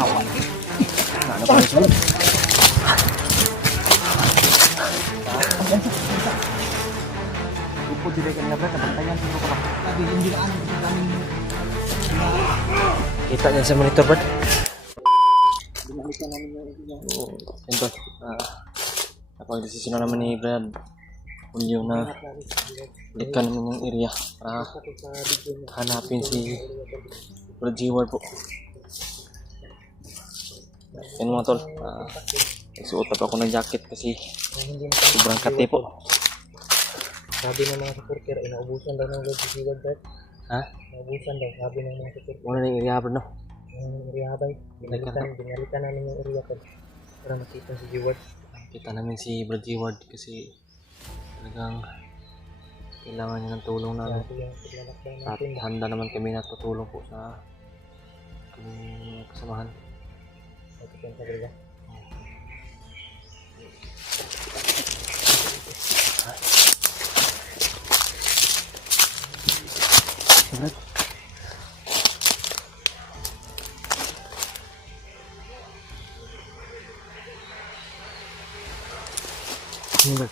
Awan. Ano pa rin sunod? Upod sila kanina Brad, nabantayan siguro ka ba? Sabi, hindi na ano, hindi namin Kita niyan sa monitor Brad. binalikan namin yung Oo, yan Brad. Napag-desisyon na naman ni Brad. Ulyo na balikan naman yung area para hanapin si Brad G-Ward po. Yan mga tol, nagsuot pa ako ng jacket kasi sobrang kate po. Sabi ng mga supporter, ay naubusan daw ng Lord Sigurd, Brad. Ha? Naubusan daw, sabi ng mga supporter. Muna na yung area Brad no? Yung area bay, binalikan namin yung area ko para makita si Sigurd. Kita namin si Brad G-Ward kasi talagang kailangan niya ng tulong namin. Sabi yung paglalakbay At natin. handa naman kami na tutulong po sa kaming kasamahan. Ito yung sabi niya. Brad? Brad?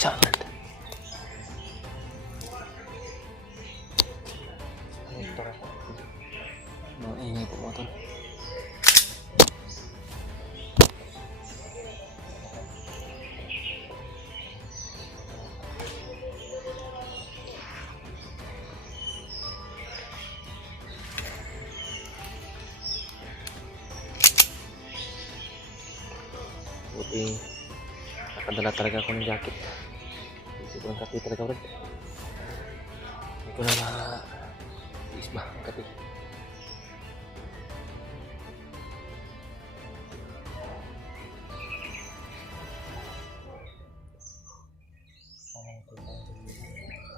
Jangan. Maingay po mga tol. Buti nakadala talaga ako ng jacket. Sobrang kati talaga Brad. Hindi ko na isba ang kati.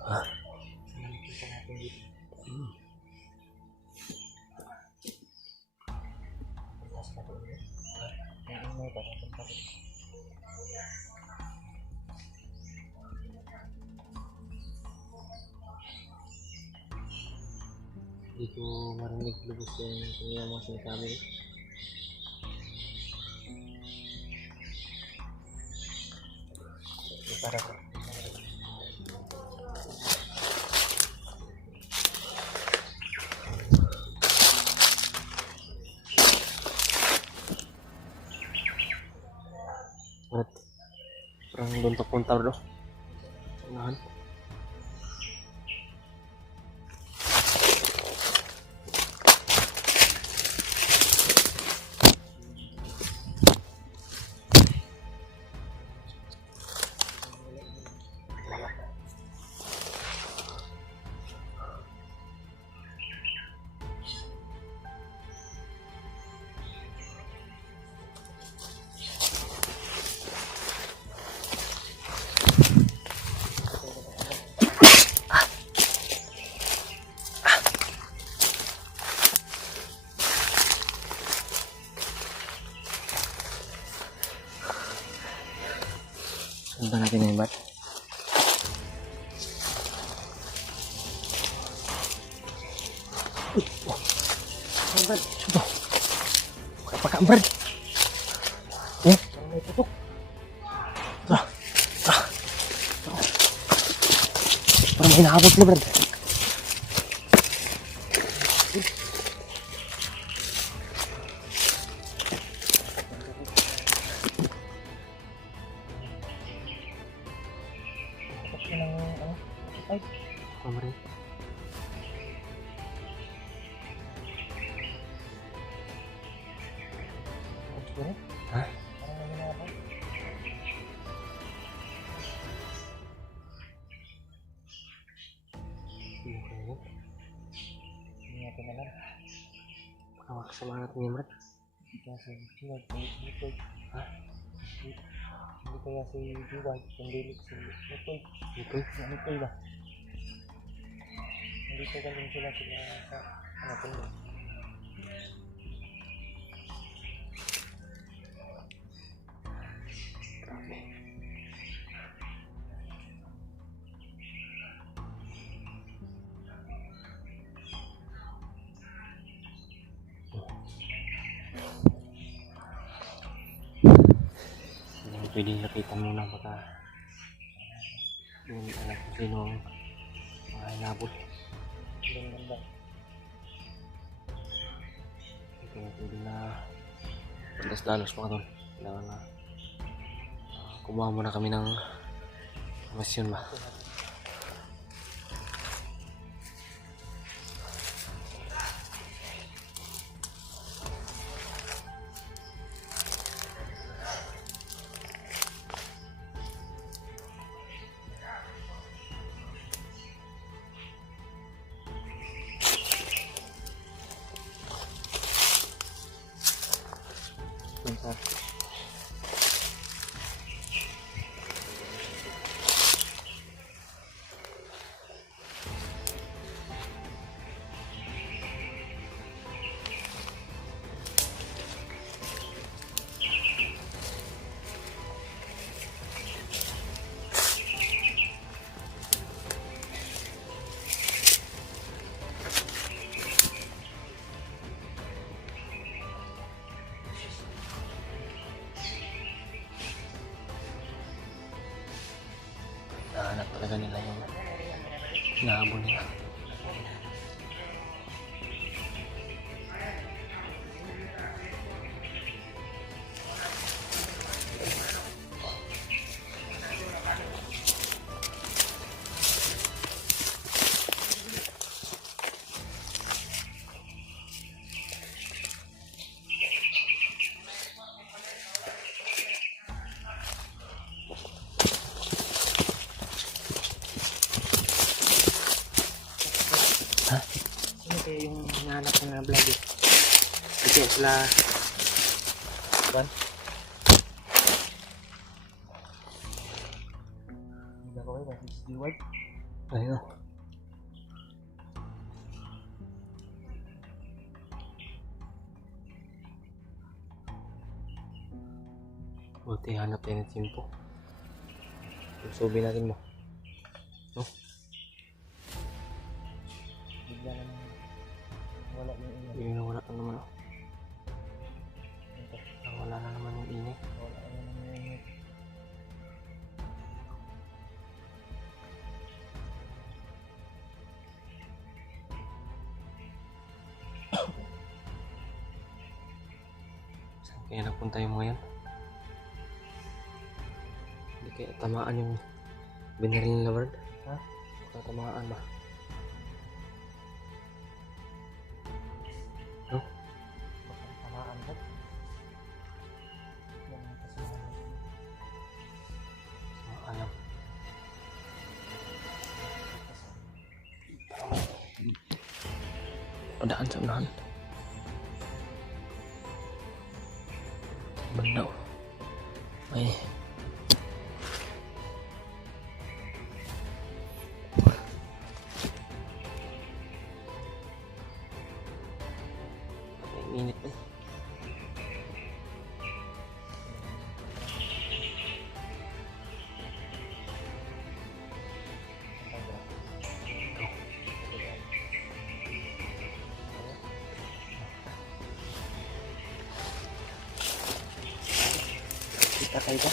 Ha? Hindi ko marinig lubos yung kanyang mga sinasabi. Para ko. Brad, parang doon papunta bro. Unahan. Sundan natin yung Brad. Brad, ito. Pakapakam Brad. Ya, May tutok. parang may nahabot na Brad. Tutok yun ang ano. Ay, Pamarin. siguro. Ha? Parang may ginagawa. Hindi natin alam. Baka makasama natin yung Brad. Kasi Sigurd, hindi ko. Ha? Hindi kaya si Sigurd, kundi si Lutoy. Ito. Si Lutoy ba? Hindi dito galing sila sa ano pundo. Hindi pwedeng lapitan muna baka yung alam ko sino ang mga hinabol. Doon banda. Kaya pwede na dalos pa doon. Kailangan na kumuha muna kami ng masyon ba. Bentar. Nahanap talaga nila yung hinahabol nila. Ano kaya yung hinahanap ko na vlog eh? Ito sila Juan. Hindi ako eh, kasi steward. Ayun. Buti hanap tayo ng simpo. Susubi natin mo. No? Bigla naman wala yung inay. Hindi na wala na naman. Ito, Wala na naman yung inay. wala naman yung inay. Saan kaya napunta yung mga yan? Hindi kaya tamaan yung binaril nila, Bard? Ha? Baka tamaan ba? Baka tamaan ba? Yan ang kasalanan. Alam. Udaan sa unahan. Benda. Ay. Init eh. Kita kayo ba?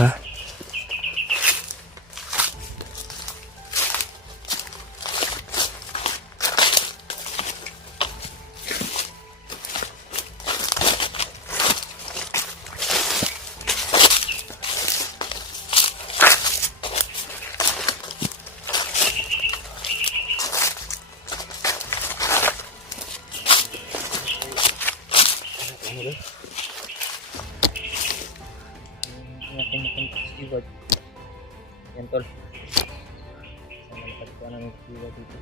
Ha? Ano ba? Natin napunta sa keyword. Yan tol. Sana napagpuan ng keyword dito.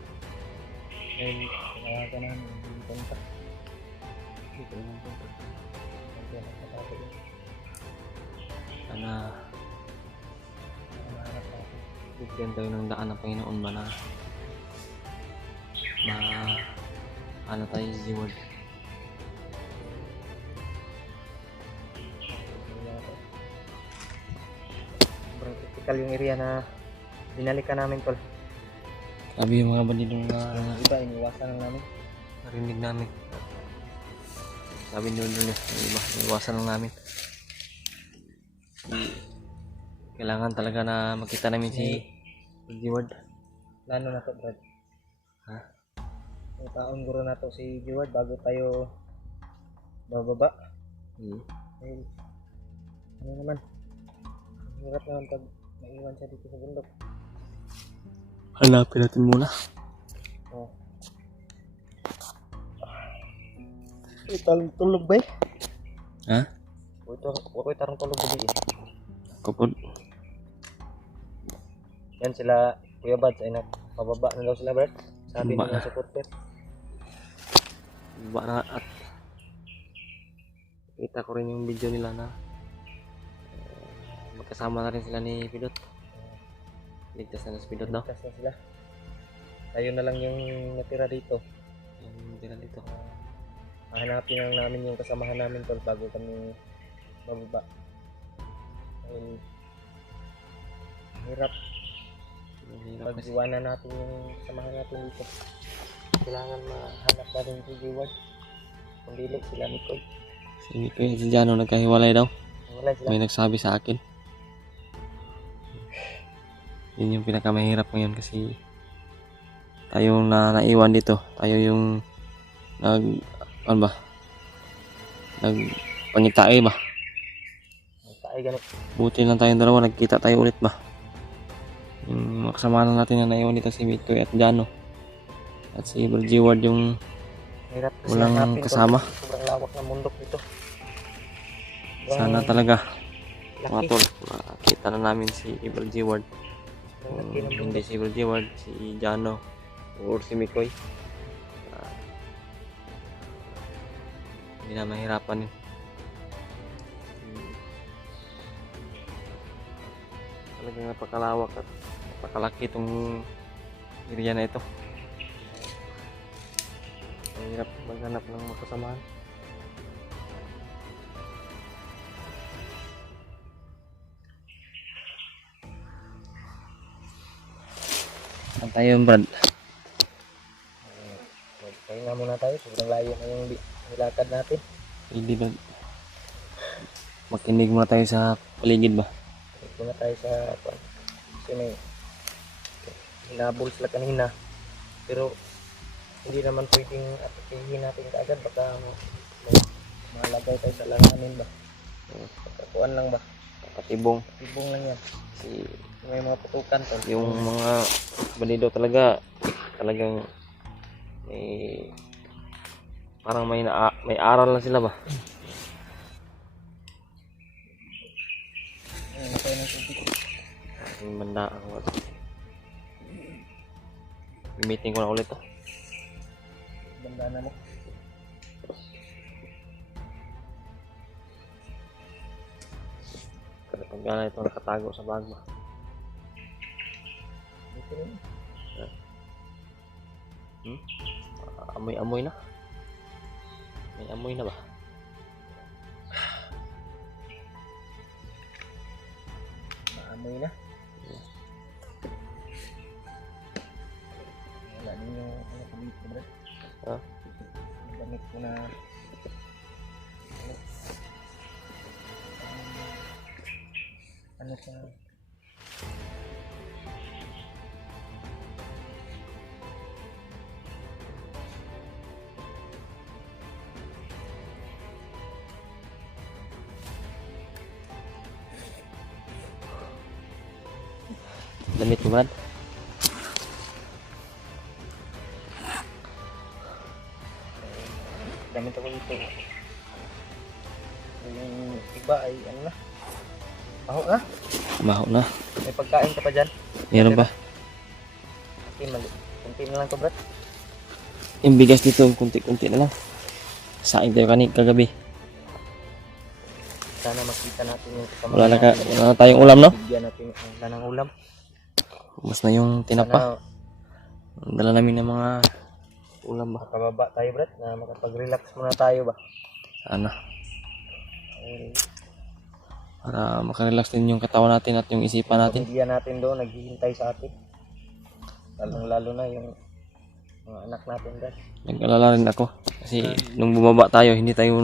Dahil pinawagan namin hindi punta. Dito naman punta. Kaya nakatato yun. Sana Mahanap natin. bigyan tayo ng daan ng Panginoon ba na ano tayo sa G-Word. Sobrang critical yung area na binalikan namin tol. Sabi yung mga bandidong Yung iba iniwasan lang namin. narinig namin. Sabi nyo doon yung iba, iwasan lang namin. Kailangan talaga na makita namin si G-Word. Plano na to Brad. Ha? Yung taon guro na to si Jeward bago tayo bababa. Dahil ano naman, ang hirap naman pag naiwan siya dito sa bundok. Hanapin natin muna. Oh. Tulog ba eh? Ha? Huwag tarong tulog ba eh? Kapod. Yan sila, Kuya Bads ay pababa na daw sila Brad. Sabi Baba nila na. supporter. Baba na at kita ko rin yung video nila na magkasama na rin sila ni Pidot. Ligtas na si Pidot daw. Ligtas na sila. Tayo na lang yung natira dito. Yung tira dito. Hahanapin lang namin yung kasamahan namin tol bago kami bababa. Dahil hirap Hirap kasi. pag-iwanan natin yung kasamahan natin dito. Kailangan mahanap natin si Jeward. Kung dili sila Mikoy. Si Mikoy at si Jano nagkahiwalay daw. Wala sila. May nagsabi sa akin. Yun yung pinakamahirap ngayon kasi tayo naiwan dito. Tayo yung ano ba? Pangitae ba? Ay ganit. Buti lang tayong dalawa, nagkita tayo ulit ba? Yung kasama na natin na naiwan dito si Mikoy at Jano. At si G-Word yung Hirap kasi walang hanapin, kasama. tol. Sobrang lawak ng bundok dito. Sana talaga mga Laki. tol, makita na namin si G-Word. Sobrang laki ng Hindi bundok. si G-Word, si Jano or si Mikoy. Hindi na mahirapan yun. Talagang napakalawak at napakalaki itong area na ito. Mahirap maghanap ng makasamahan. Saan tayo Brad? Pahinga muna tayo. Sobrang layo na yung nilakad natin. Hindi ba? Makinig muna tayo sa paligid ba? Pahinga muna tayo sa kasi may hinabol sila kanina. Pero hindi naman pwedeng atakihin natin kaagad. Baka malagay tayo sa langanin ba? Pagkakuan lang ba? Katibong. Tibong lang yan. Si May mga putukan to. yung mga bandido talagang parang may aral na sila ba? Ayun, tayo ng tubig. Aking banda ako. Meeting ko na ulit to. Banda na mo. Kasi pag gana ito nakatago sa bag ba? Dito rin. Amoy-amoy na. May amoy na ba? Maamoy na. Wala din yung damit ko bro. Ha? Yung damit ko na ano sa Damit mo, Brad? damit ako dito. Yung iba ay ano na. Baho na. Baho na. May pagkain ka pa dyan. Meron ba? Okay, mali. Kunti na lang to, Brad. Yung bigas dito, kunti-kunti na lang. Saing tayo kagabi. Sana makita natin yung kasama. Wala na tayong ulam, no? Bigyan natin ang lanang ulam. Ubus na yung tinapa. Sana Dala namin ng mga ulam ba? makababa tayo, Brad, na makapag-relax muna tayo ba. Sana. Eh, Para makarelax din yung katawan natin at yung isipan natin. pamilya natin doon, naghihintay sa atin. Lalong-lalo na yung mga anak natin, Brad. Nag-alala rin ako. Kasi nung bumaba tayo, hindi tayo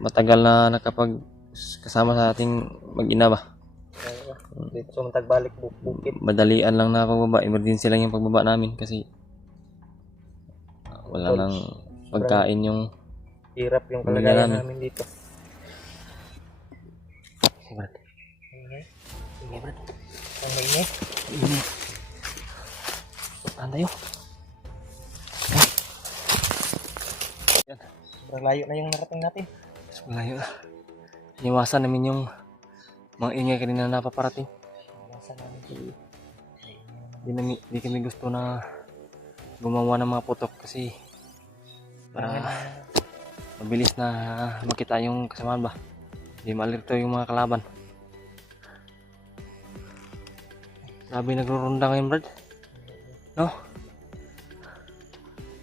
matagal na nakapag kasama sa ating mag-ina ba. Kaya, dito sumantag balik bukit. Madalian lang na pagbaba. Emergency lang yung pagbaba namin kasi wala nang pagkain yung Hirap yung pamilya kalagayan namin. namin dito. Sige, Brad. Sige, Brad. Ang mainit. Saan tayo? Sobrang layo na yung narating natin. Mas malayo na. Iniwasan namin yung mga ingay kanina na napaparating. Iwasan namin. Di kami gusto na gumawa ng mga putok kasi para mabilis na makita yung kasamaan ba. Hindi maalirto yung mga kalaban. Grabe nagro-ronda ngayon, Brad. No?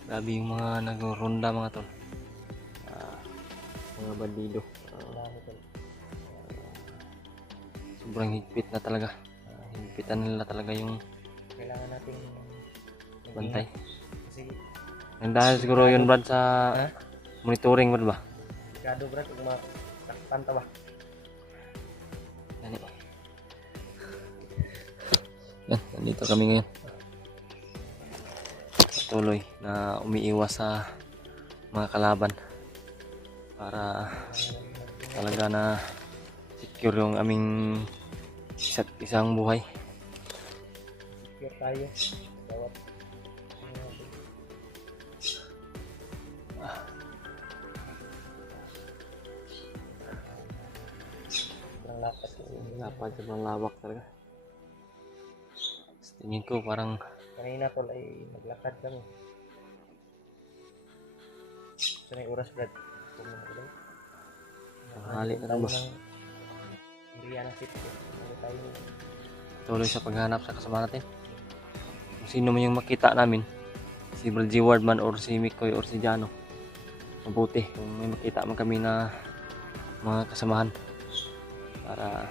Grabe yung mga nagro-ronda, mga tol. Mga bandido. Sobrang higpit na talaga. Higpitan nila talaga yung Kailangan natin bantay. Kasi And dahil siguro yun, Brad, sa monitoring, Brad ba? sigado, Brad, kung makakpan ta ba. Yan, nandito kami ngayon. Patuloy na umiiwas sa mga kalaban para talaga na secure yung aming isang buhay. Secure tayo. Bawat sobrang lapat. Lapad, sobrang lawak talaga. Tingin ko parang Kanina tol ay naglakad kami. Sa may oras, Brad. tanghali na rin ba? Hindi yan ang city. Ano tayo? Tuloy sa paghanap sa kasama natin. Kung sino man yung makita namin, si Brad G. Wardman or si Mikoy or si Jano, mabuti kung may makita man kami na mga kasamahan para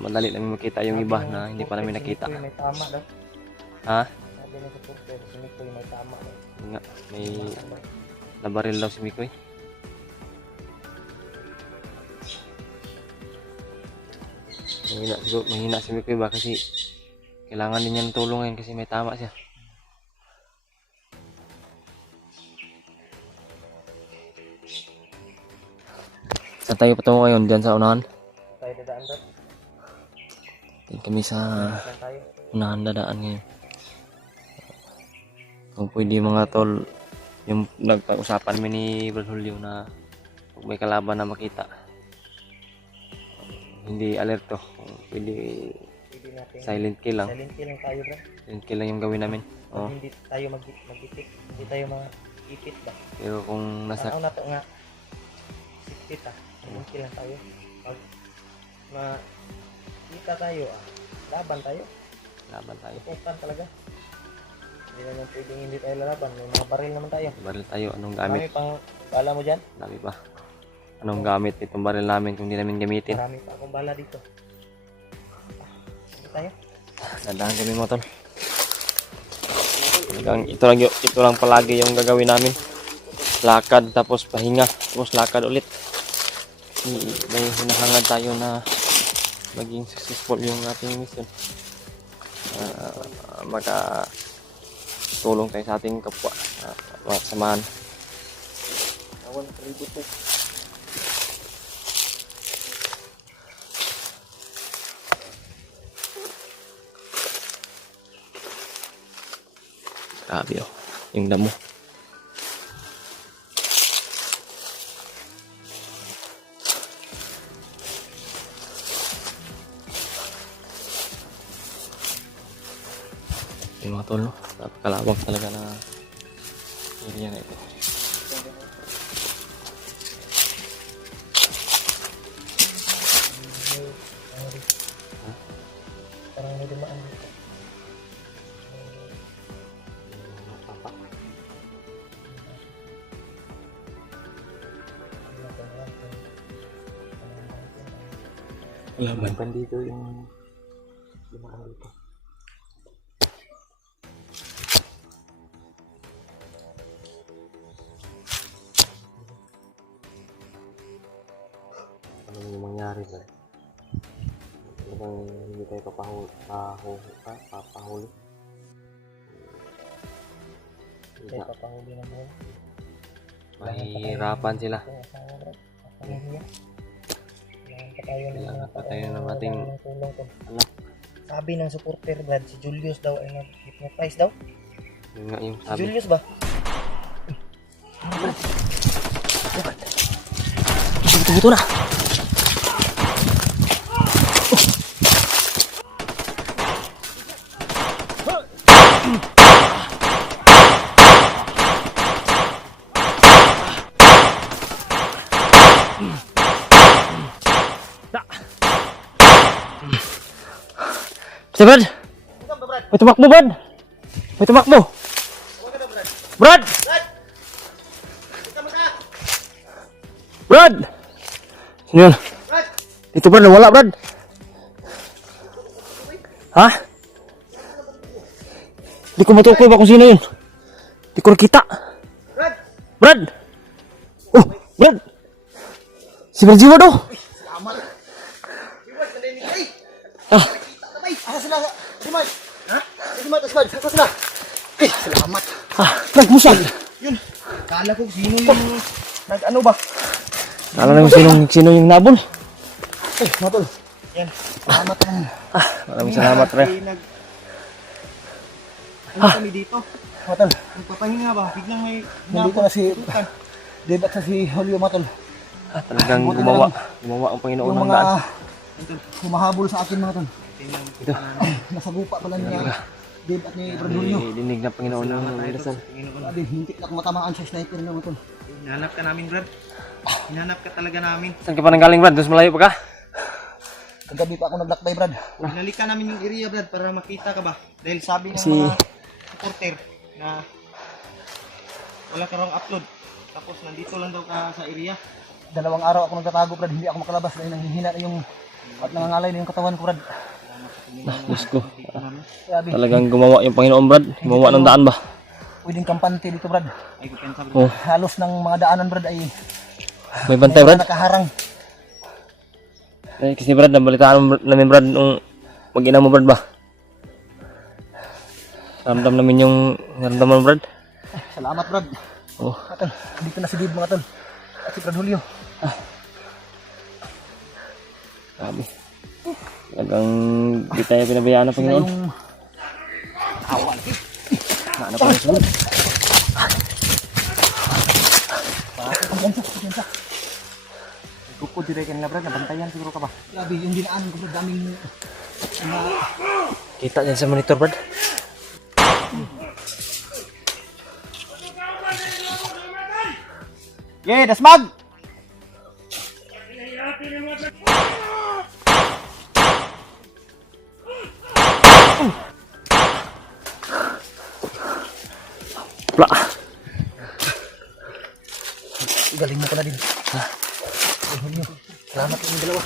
madali namin makita yung iba na hindi pa namin nakita. May tama daw. Ha? Sabi ng supporter, si Mikoy may tama. Yun nga, may nabaril daw si Mikoy. Mahina si Mikoy ba kasi kailangan din niya ng tulong ngayon kasi may tama siya. Saan tayo patungo ngayon? Diyan sa unahan? Tayo dadaan doon. Diyan kami sa Saan tayo? unahan dadaan ngayon. Kung pwede mga tol, yung nagpag-usapan kami ni Brad Julio na kung may kalaban na makita, hindi alerto. Kung pwede Pwede natin. silent kill lang. Silent kill lang tayo, bro. Silent kill lang yung gawin namin. Oo. Hindi tayo mag-ipit. Hindi tayo mga ipit ba? Pero kung nasa Ano na to nga? Sipit ah. Silent kill lang tayo. Pag kita tayo laban tayo. laban tayo, Open talaga. Hindi naman pwedeng hindi tayo lalaban. May mga baril naman tayo. baril tayo. Anong Marami gamit? pang bala mo dyan. Dami pa. Anong gamit itong baril namin kung hindi namin gamitin? Marami pa akong bala dito. Ano tayo? Dadaan kami mo tol. Ito lang palagi yung gagawin namin. Lakad tapos pahinga tapos lakad ulit. may hinahangad tayo na maging successful yung ating mission. Tulong tayo sa ating kapwa, mga samahan. Awan, palibot po. Grabe oh, yung damo. Yung mga tol, no? Napakalawak talaga na area na ito. Parang may dumaan dito. Laban. Dito yung dumaan dito. Ano yung mangyari ba? Talagang hindi tayo papahuli. Kaya papahuli na mo. Mahihirapan sila. Kailangan pa tayo ng ating tulong to. anak. Sabi ng supporter Brad, si Julius daw ay nag-hypnotize daw. Yun nga yung Si sabi. Julius ba? Buto na! Si Brad! May tumakbo, Brad! May tumakbo! Brad! Brad! Sino yun? Dito, Brad, nawala, Brad! Ha? Di ko matukoy ba kung sino yun? Di ko nakita. Brad! Oh, Brad! Si Brad Jiwa daw! Ah, Asa sila? Simay! Ha? Simay, Simay! Asa sila? Eh, salamat! Brad, musa! Yun! Kala ko sino yung... Nag-ano ba? Kala na kung sino yung nabol. Eh, matol! Yan! Salamat naman! Maraming salamat, Pre. Ano kami dito? Matol! Nagpapahinga ba? Biglang may... Nandito na si... Dave at si Julio, matol. Talagang gumawa ang Panginoon Yung ng mga... daan. Humahabol sa akin, mga tol. Ito. Nasagupa pala niya. Dave at ni Brad Julio. Dinig na Panginoon ng dasal. Sabi, hindi na kumatamaan sa sniper na, matol. Hinanap ka namin, Brad. Hinanap ka talaga namin. Saan ka pa nanggaling, Brad? Doon malayo pa ka? Kagabi pa ako naglakbay, Brad. Hinalikan namin yung area, Brad, para makita ka ba? Dahil sabi ng Kasi- mga supporter na wala ka rong upload. Tapos nandito lang daw ka sa area. 2 araw ako nagtatago, Brad. Hindi ako makalabas dahil nanghihina na yung at nangangalay na yung katawan ko, Brad. Diyos ko. Sabi, Talagang gumawa yung Panginoon, Brad. Gumawa ng daan ba? pwedeng kampante dito, Brad. Ay, kupensa, Brad. Oh, Halos ng mga daanan, Brad, ay may bantay, may Brad. nakaharang. Eh, kasi, Brad, nabalitaan namin, Brad, nung mag-ina mo, Brad ba? Ramdam namin yung naramdaman, Brad. Salamat, Brad. Oh, Mga tol, dito na si Dave, mga tol. At si Brad Julio. grabe. Talagang di tayo pinabayaan ng Sila Panginoon. yung Ano pa yung sunod? kumpensa. Gupo direct nila, Brad. Nabantayan siguro ka ba? Grabe, yung dinaanan ko, Brad, daming Kita dyan sa monitor, Brad. Yeah, dasmag! Wala. galing mo pala din. Ha? Brad Julio, salamat yung dalawa.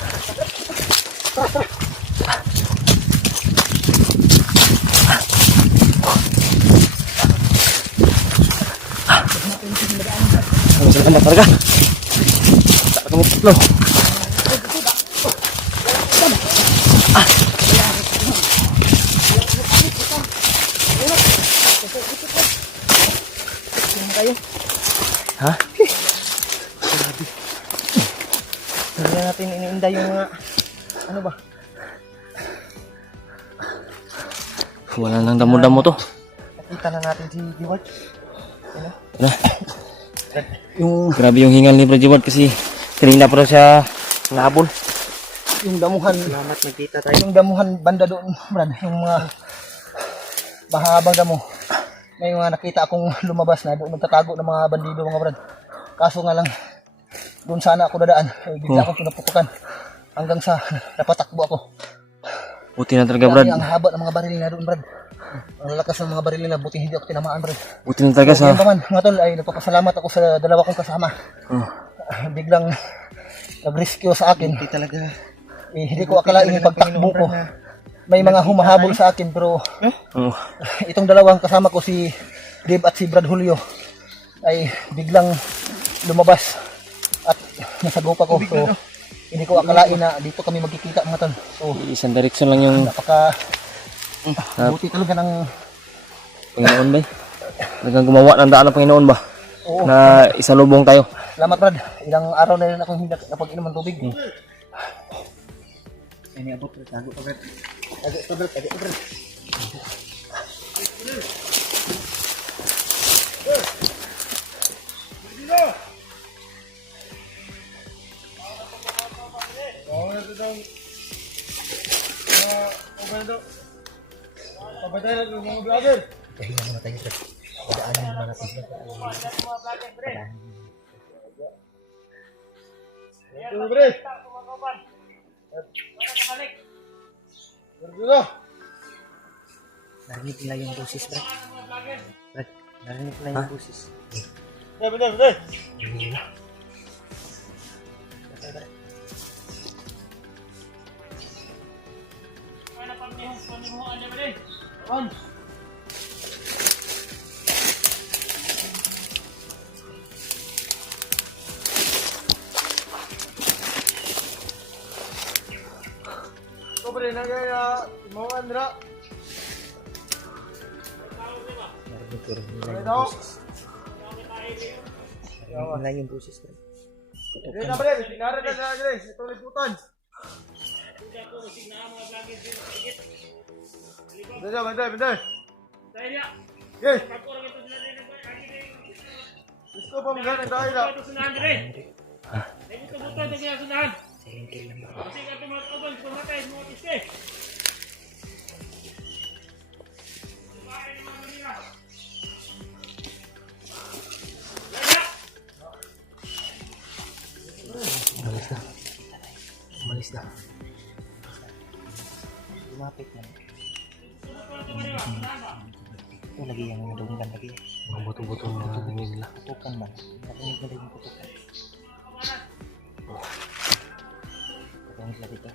Salamat talaga. Tak kamu tatlo. Kayo. Ha? Hindi na natin iniinda yung mga ano ba? Wala nang damo-damo to. Nakita na natin si Diwat. Ano? Wala. Yung Grabe yung hingal ni Brad Jeward kasi kanina pa daw siya nabol. damuhan. Salamat, nagkita tayo. Yung damuhan banda doon, Brad. Yung mga mahabang damo. May mga nakita akong lumabas na doon nagtatago ng mga bandido, mga Brad. Kaso nga lang, doon sana ako dadaan. Bigla akong pinaputukan. Hanggang sa napatakbo ako. Buti na talaga, Brad. Ang haba ng mga baril na doon, Brad. Ang lakas ng mga baril na, buti hindi ako tinamaan, Brad. Buti na talaga So, sa... yan pa man, mga tol, ay nagpapasalamat ako sa dalawa kong kasama. Oh. Biglang nag-rescue sa akin. Hindi talaga. Hindi ko akalain yung pagtakbo ko. May mga humahabol sa akin, pero Oh. itong dalawang kasama ko, si Dave at si Brad Julio, ay biglang lumabas at nasagupa ko. So, hindi ko akalain na dito kami magkikita, mga tol. So, Isang direksyon lang yung napaka buti talaga ng Panginoon ba? Talagang gumawa ng daan ng Panginoon ba? oo. Na isalubong tayo. Salamat, Brad. Ilang araw na rin akong hindi napag-inom ng tubig. Ini abot, tago pa, Brad. Agak to, Brad. Agak to, Brad. Kahinga muna tayo, Brad. Padaanin muna natin sila. Narinig nila yung boses, Brad. Brad, narinig nila yung boses. Narinig ko rin nila yung boses. Narinig nila yung boses, Brad. Silent lang ba? Umalis na. Lumapit na. Ito lagi yung nadungan lagi. Mga buto-buto na nila. Putukan man. Narinig nila yung putukan. Putukan sila dito.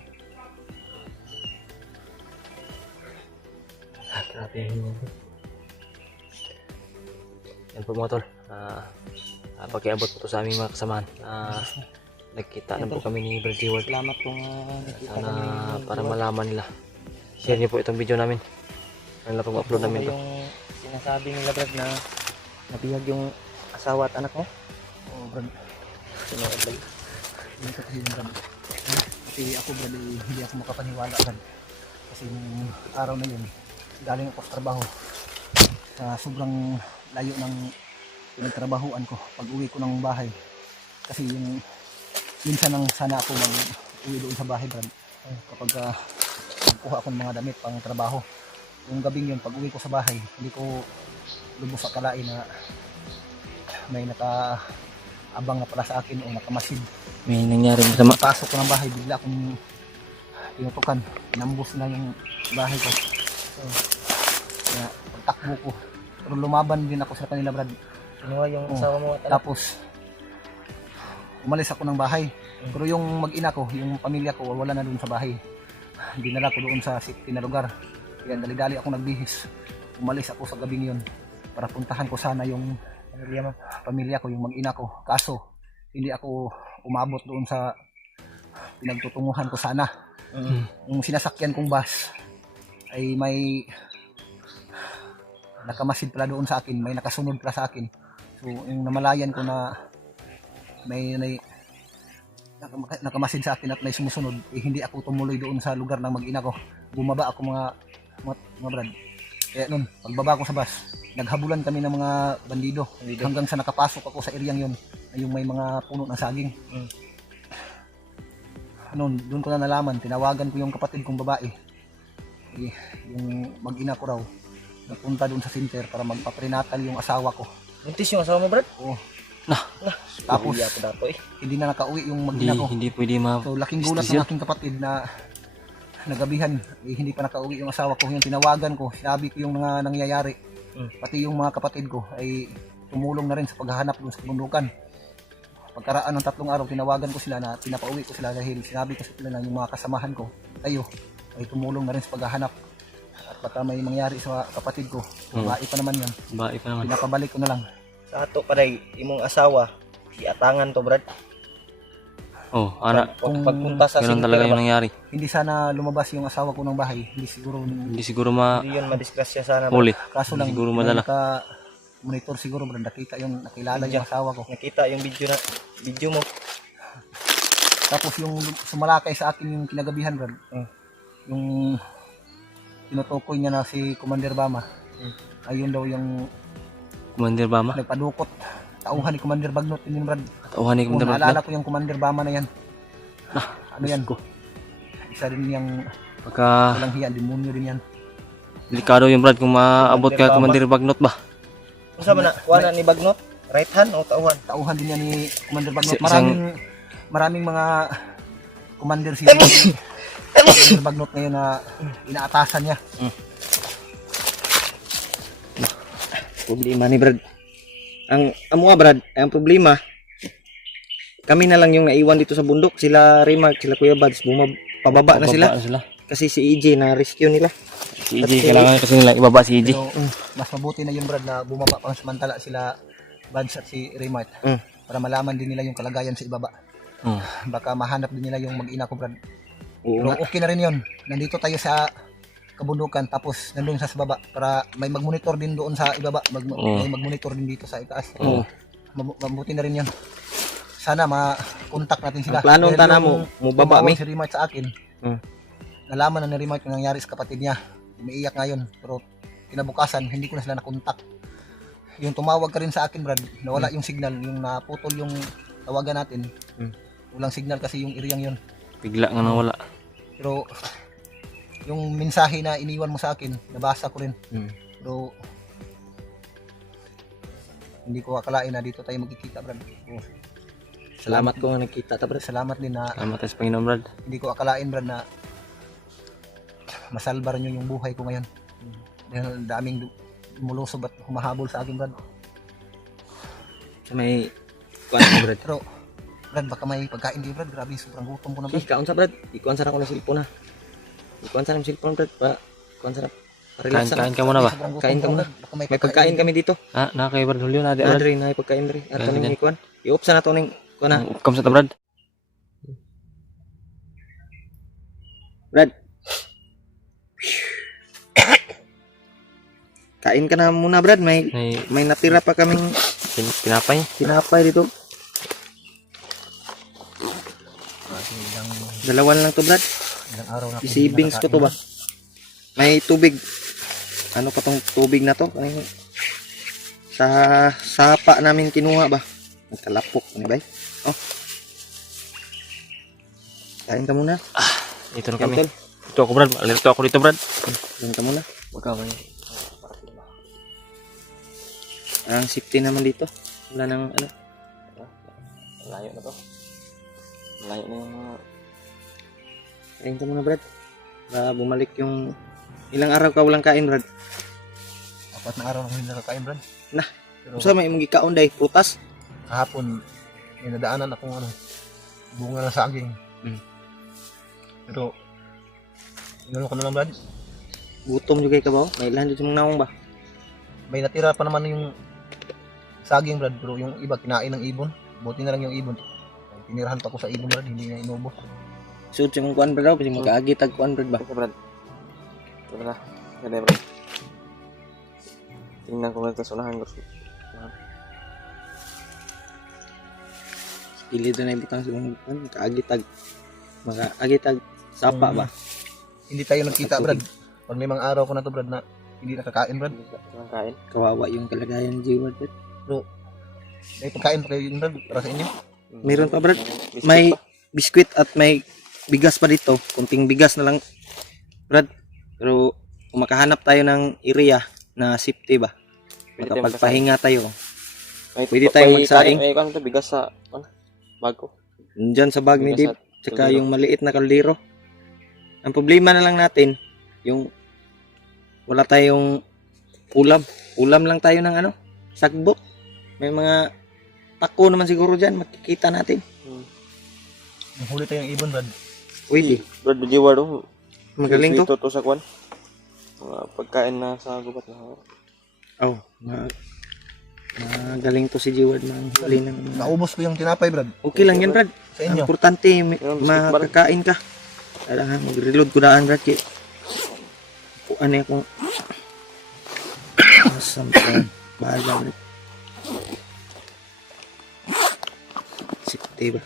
Grabe yung hingal. Yan po mga tol. Pag-iabot po to sa aming mga kasamahan. Nagkita na po kami ni Brad Jeward. Salamat kung nakita Sana kami. para malaman nila. Share niyo po itong video namin. Ano pag upload namin to. Yung sinasabi nila, Brad, na nabihag yung asawa at anak mo. Oo, Brad. Sinasabi Brad. Hindi ka kasi yung Brad. Kasi ako, Brad, hindi ako makapaniwala, Brad. Kasi yung araw na yun, galing ako sa trabaho. Sa sobrang layo ng pinagtrabahuan ko pag uwi ko ng bahay. Kasi yung minsan nang sana ako mag-uwi doon sa bahay, Brad. Kapag kuha ako ng mga damit pang trabaho. Yung gabing yun, pag uwi ko sa bahay, hindi ko lubos akalain na may nakaabang na pala sa akin o nakamasid. May nangyari masama. Pasok ko ng bahay, bigla akong tinutukan. Inambos na yung bahay ko. So, kaya pagtakbo ko. Pero lumaban din ako sa kanila, Brad. Kinuha yung asawa mo at anak. Tapos, umalis ako ng bahay. Pero yung mag-ina ko, yung pamilya ko, wala na doon sa bahay. Dinala ko doon sa safety na lugar. Kaya dali-dali ako nagbihis. Umalis ako sa gabing yun para puntahan ko sana yung pamilya ko, yung mag-ina ko. Kaso, hindi ako umabot doon sa pinagtutunguhan ko sana. Yung sinasakyan kong bus ay may nakamasid pala doon sa akin, may nakasunod pala sa akin. So yung namalayan ko na may nakamasid sa akin at may sumusunod, hindi ako tumuloy doon sa lugar ng mag-ina ko. Bumaba ako mga brad. Kaya nun, pagbaba ko sa bus, naghabulan kami ng mga bandido. Hanggang sa nakapasok ako sa eryang yon, yung may mga puno ng saging. Doon ko na nalaman, tinawagan ko yung kapatid kong babae. Yung mag-ina ko raw, napunta doon sa center para magpa-prenatal yung asawa ko. Buntis yung asawa mo, Brad? Oo. Tapos, hindi na nakauwi yung mag-ina ko. Hindi pwede So, laking gulat ng aking kapatid na nagabihan, hindi pa nakauwi yung asawa ko. Yung tinawagan ko, sinabi ko yung mga nangyayari. Pati yung mga kapatid ko ay tumulong na rin sa paghahanap doon sa bundukan. Pagkaraan ng 3 araw, tinawagan ko sila na pinapauwi ko sila dahil sinabi ko sa sila na yung mga kasamahan ko, tayo, ay tumulong na rin sa paghahanap. At baka may mangyari sa kapatid ko, babae pa naman yan. Bae pa naman. Pinapabalik ko na lang. Sa ato paray, imong asawa, iatangan to, Brad. Oh, anak. Pagpunta sa Ganun talaga yung nangyari. Hindi sana lumabas yung asawa ko ng bahay. Hindi siguro Hindi siguro ma Hindi yun madisgrasya sana, Brad. huli. kaso lang siguro madala. monitor siguro bro, nakita yung nakilala yung asawa ko. Nakita yung video mo. Tapos yung sumalakay sa akin yung kinagabihan bro. Yung tinutukoy niya na si Commander Bama. Ayun daw yung Commander Bama. nagpadukot. Tauhan ni Commander Bagnot yun brad. Tauhan ni Commander Bama. Naalala ko yung Commander Bama na yan. Ano yan? Isa din yung Pagka walang hiya, demonyo din yan. delikado yung Brad kung maabot ka Commander Bagnot ba. Unsa man na? Kuha ni Bagnot? Right hand o tauhan? Tauhan din yan ni Commander Bagnot. Isang- Maraming mga commander si Commander Bagnot ngayon na inaatasan niya. Problema ni Brad. Ang Brad, ang problema, kami na lang yung naiwan dito sa bundok. Sila Remark, sila Kuya Bads, pababa na sila. Kasi si EJ na rescue nila. Si EJ, kailangan kasi nila ibaba si EJ. Pero mas mabuti na yun brad na bumaba pang samantala sila Bads at si Remark para malaman din nila yung kalagayan sa ibaba. Baka mahanap din nila yung mag-ina ko brad. Pero okay na rin yun. Nandito tayo sa kabundukan tapos nandun sa baba para may mag-monitor din doon sa ibaba. May mag-monitor din dito sa itaas. Mabuti na rin yun. Sana ma-contact natin sila. Ang planong Dahil tana yung mo baba tumawag mi. si Remark sa akin. Nalaman na ni Remark yung nangyari sa kapatid niya. Umiiyak ngayon. Pero kinabukasan, hindi ko na sila na-contact. Yung tumawag ka rin sa akin, Brad, nawala yung signal. Yung naputol yung tawagan natin. Walang signal kasi yung iryang yun. Bigla nga nawala. Pero yung mensahe na iniwan mo sa akin, nabasa ko rin. Pero hindi ko akalain na dito tayo magkikita, Brad. Salamat ko nga nakita ta, Brad. Salamat din na Salamat sa Panginoon Brad. hindi ko akalain, Brad, na masalbar nyo yung buhay ko ngayon. Dahil daming mulusob at humahabol sa akin, Brad. Sa may kuan mo, Brad. Pero, Brad, baka may pagkain di, Brad. Grabe, sobrang gutom ko na, Brad. Kaon sa, Brad. Ikuan sa ko na cellphone na. Ikuan sa ng cellphone, Brad. Ikuan sa relax Kain ka muna ba? Sobrang gutom Kain ka ko, muna. Brad. Baka may May pagkain kami dito. Ah, na kay Brad Julio na di Brad. Adre na pagkain dre. Ato Kain ning din. ikuan. I-off sa nato ning kuan na. Kam sa ta Brad. Brad. Kain ka na muna, Brad. May natira pa kaming Pinapay. tinapay dito. Dalawan lang to, Brad. Ilang araw na. I-savings ko to ba? May tubig. Ano pa tong tubig na to? Ano yun? Sa sapa namin kinuha ba? Nagkalapok. Ano ba? Oh. Kain ka muna. Dito na kami. Tol. Ito ako Brad. Alerto ako dito Brad. Kain ka muna. Baka may Ang safety naman dito. Wala nang ano. malayo na to. Malayo na yung mga Kain ka muna, Brad. Para bumalik yung... Ilang araw ka walang kain, Brad? 4 na araw na hindi nakakain, Brad. Nah. Pero Sa may mong gikaon day, prutas. kahapon, may nadaanan akong bunga ng saging. Pero, inano ko na lang, Brad. Gutom juga ka ba? May ilan dito mong naong ba? May natira pa naman yung saging, Brad. Pero yung iba, kinain ng ibon. Buti na lang yung ibon. Tinirahan pa ko sa ibon, Brad. Hindi niya inubos. Suot sa mong kuan brad daw, kasi magkaagitag kuan brad ba? Okay, Brad. Ito na. Ganda, Brad. Tingnan ko lang ito sa unahan, Brad. Kilid na ibutang sa mong kuan, magkaagitag sapa ba? Hindi tayo nagkita brad. Pag may mga araw ko na to brad na hindi nakakain brad. Hindi ka lang kain. Kawawa yung kalagayan ni Jeward brad. May pagkain pa kayo yun brad para sa inyo. Meron pa brad, Biscuit may pa. biskwit at may bigas pa dito. Kunting bigas na lang brad. Pero kung makahanap tayo ng area na safety ba, Pwede tayo makapagpahinga tayo. May- Pwede tayong may magsaing. kanin- May kano to, bigas sa ano? Bago. Nandyan sa bag ni Dave, Bigas at tsaka kaldero. yung maliit na kaldero. Ang problema na lang natin, yung wala tayong ulam. Ulam lang tayo ng ano, sagbot. May mga tako naman siguro dyan, makikita natin. Mahuli tayong ibon brad. Pwede, Brad, Jeward, oh. magaling to. Sweet to sa kwan. Mga pagkain na sa gubat na. Oh, magaling to si Jeward manghuli ng... Naubos ko yung tinapay brad Okay lang yan, Brad. sa Ang inyo. importante, Yung biscuit, Brad. makakain ka. Kailangan mag-reload ko daan, Brad. Ano yung kung... Awesome, Brad. Bahala, Brad. Safety ba?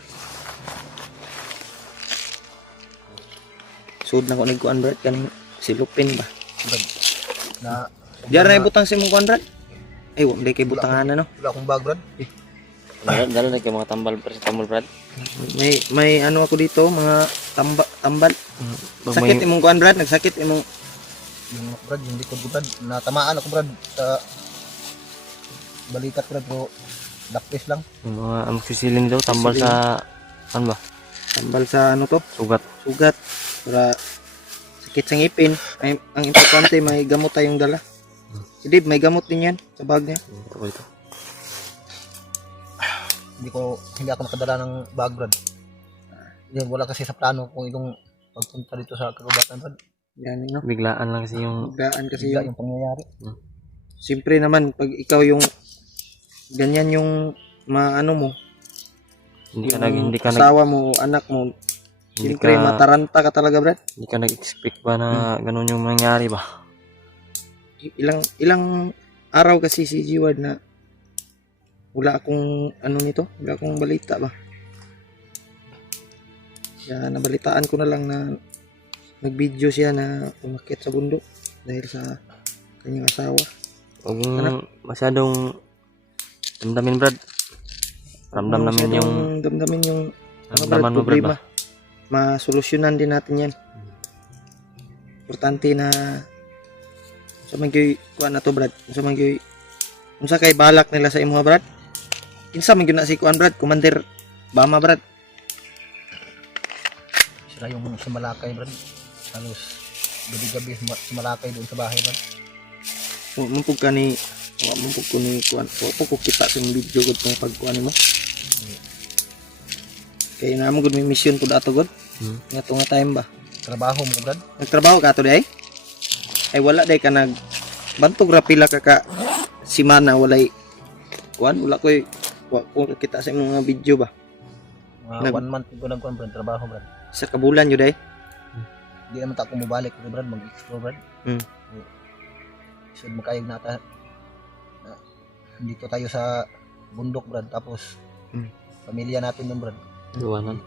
Sud na ko nagkuhan, Brad. Kanang silupin ba? Brad. Na Diyan na ibutang si mong kuhan, Brad. Ay, wag kay butangan na, no? wala akong bag brad. Dala na kayo mga tambal, Brad. May ano ako dito, mga tambal. Sakit imong kuhan, Brad. Nagsakit imong... Yung brad, yung likod ko brad. Natamaan ako brad sa balikat brad pero dakpis lang. Yung mga amoxicillin daw, tambal sa ano ba? Tambal sa ano to? Sugat. Sugat. Para sakit sa ngipin. Ay, ang importante, may gamot tayong dala. Si Dave, may gamot din yan sa bag niya. Ito. Hindi ako nakadala ng bag brad. Yan, wala kasi sa plano kung itong pagpunta dito sa kagubatan brad. Yan, no? Biglaan lang kasi yung Biglaan kasi Bigla yung... yung pangyayari. Siyempre naman, pag ikaw yung... Ganyan yung maano mo. hindi ka nag asawa mo, anak mo. hindi Siyempre, ka mataranta ka talaga, Brad. hindi ka nag-expect ba na ganun yung nangyari ba? Ilang araw kasi si G-Ward na wala akong ano nito, wala akong balita ba. Kaya nabalitaan ko na lang na nag-video siya na umakyat sa bundok dahil sa kanyang asawa. Huwag yung masyadong damdamin, Brad. Ramdam namin yung damdamin yung ramdaman mo, Brad, problema. ba? Masolusyonan din natin yan. Importante na sa magyoy kuan na to, Brad. Sa magyoy unsa kay balak nila sa imo, Brad? Kinsa man gyud na si kuan, Brad? Commander Bama, Brad. Sila yung sumalakay brad. Halos gabi-gabi sumalakay doon sa bahay brad. Mumpog ka ni mumpog ko ni kuan. Wa ko kita sa video gud tong pagkuan nimo. Kay na mo gud may mission pud ato gud. Nga to nga time ba? Trabaho mo brad. Nagtrabaho ka ato day? Ay wala day ka nag bantog ra pila ka simana walay kuan, wala koy wa ko kita sa imong mga video ba. Mga 1 month ko nagkuan brad trabaho brad. Sa kabulan yun day. Di naman ta ko mobalik brad mag-explore brad. So makayog na ta. Dito tayo sa bundok brad tapos pamilya natin doon brad. Iwanan.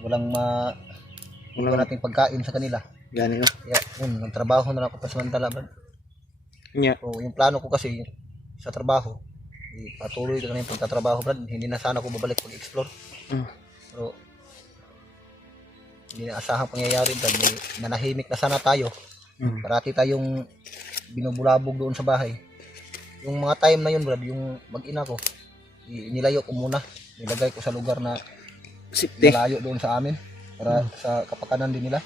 Wala nating pagkain sa kanila. Gani no. Kaya yun, nagtrabaho na lang ako pasamantala brad. Nya. So yung plano ko kasi sa trabaho, patuloy ko na yung pagtatrabaho brad. Hindi na sana ako babalik pag-explore. Pero hindi na asahang pangyayari brad. May nanahimik na sana tayo. Parati tayong binubulabog doon sa bahay. Yung mga time na yun brad, yung mag-ina ko, nilayo ko muna. Nilagay ko sa lugar na Safety. malayo doon sa amin para sa kapakanan din nila.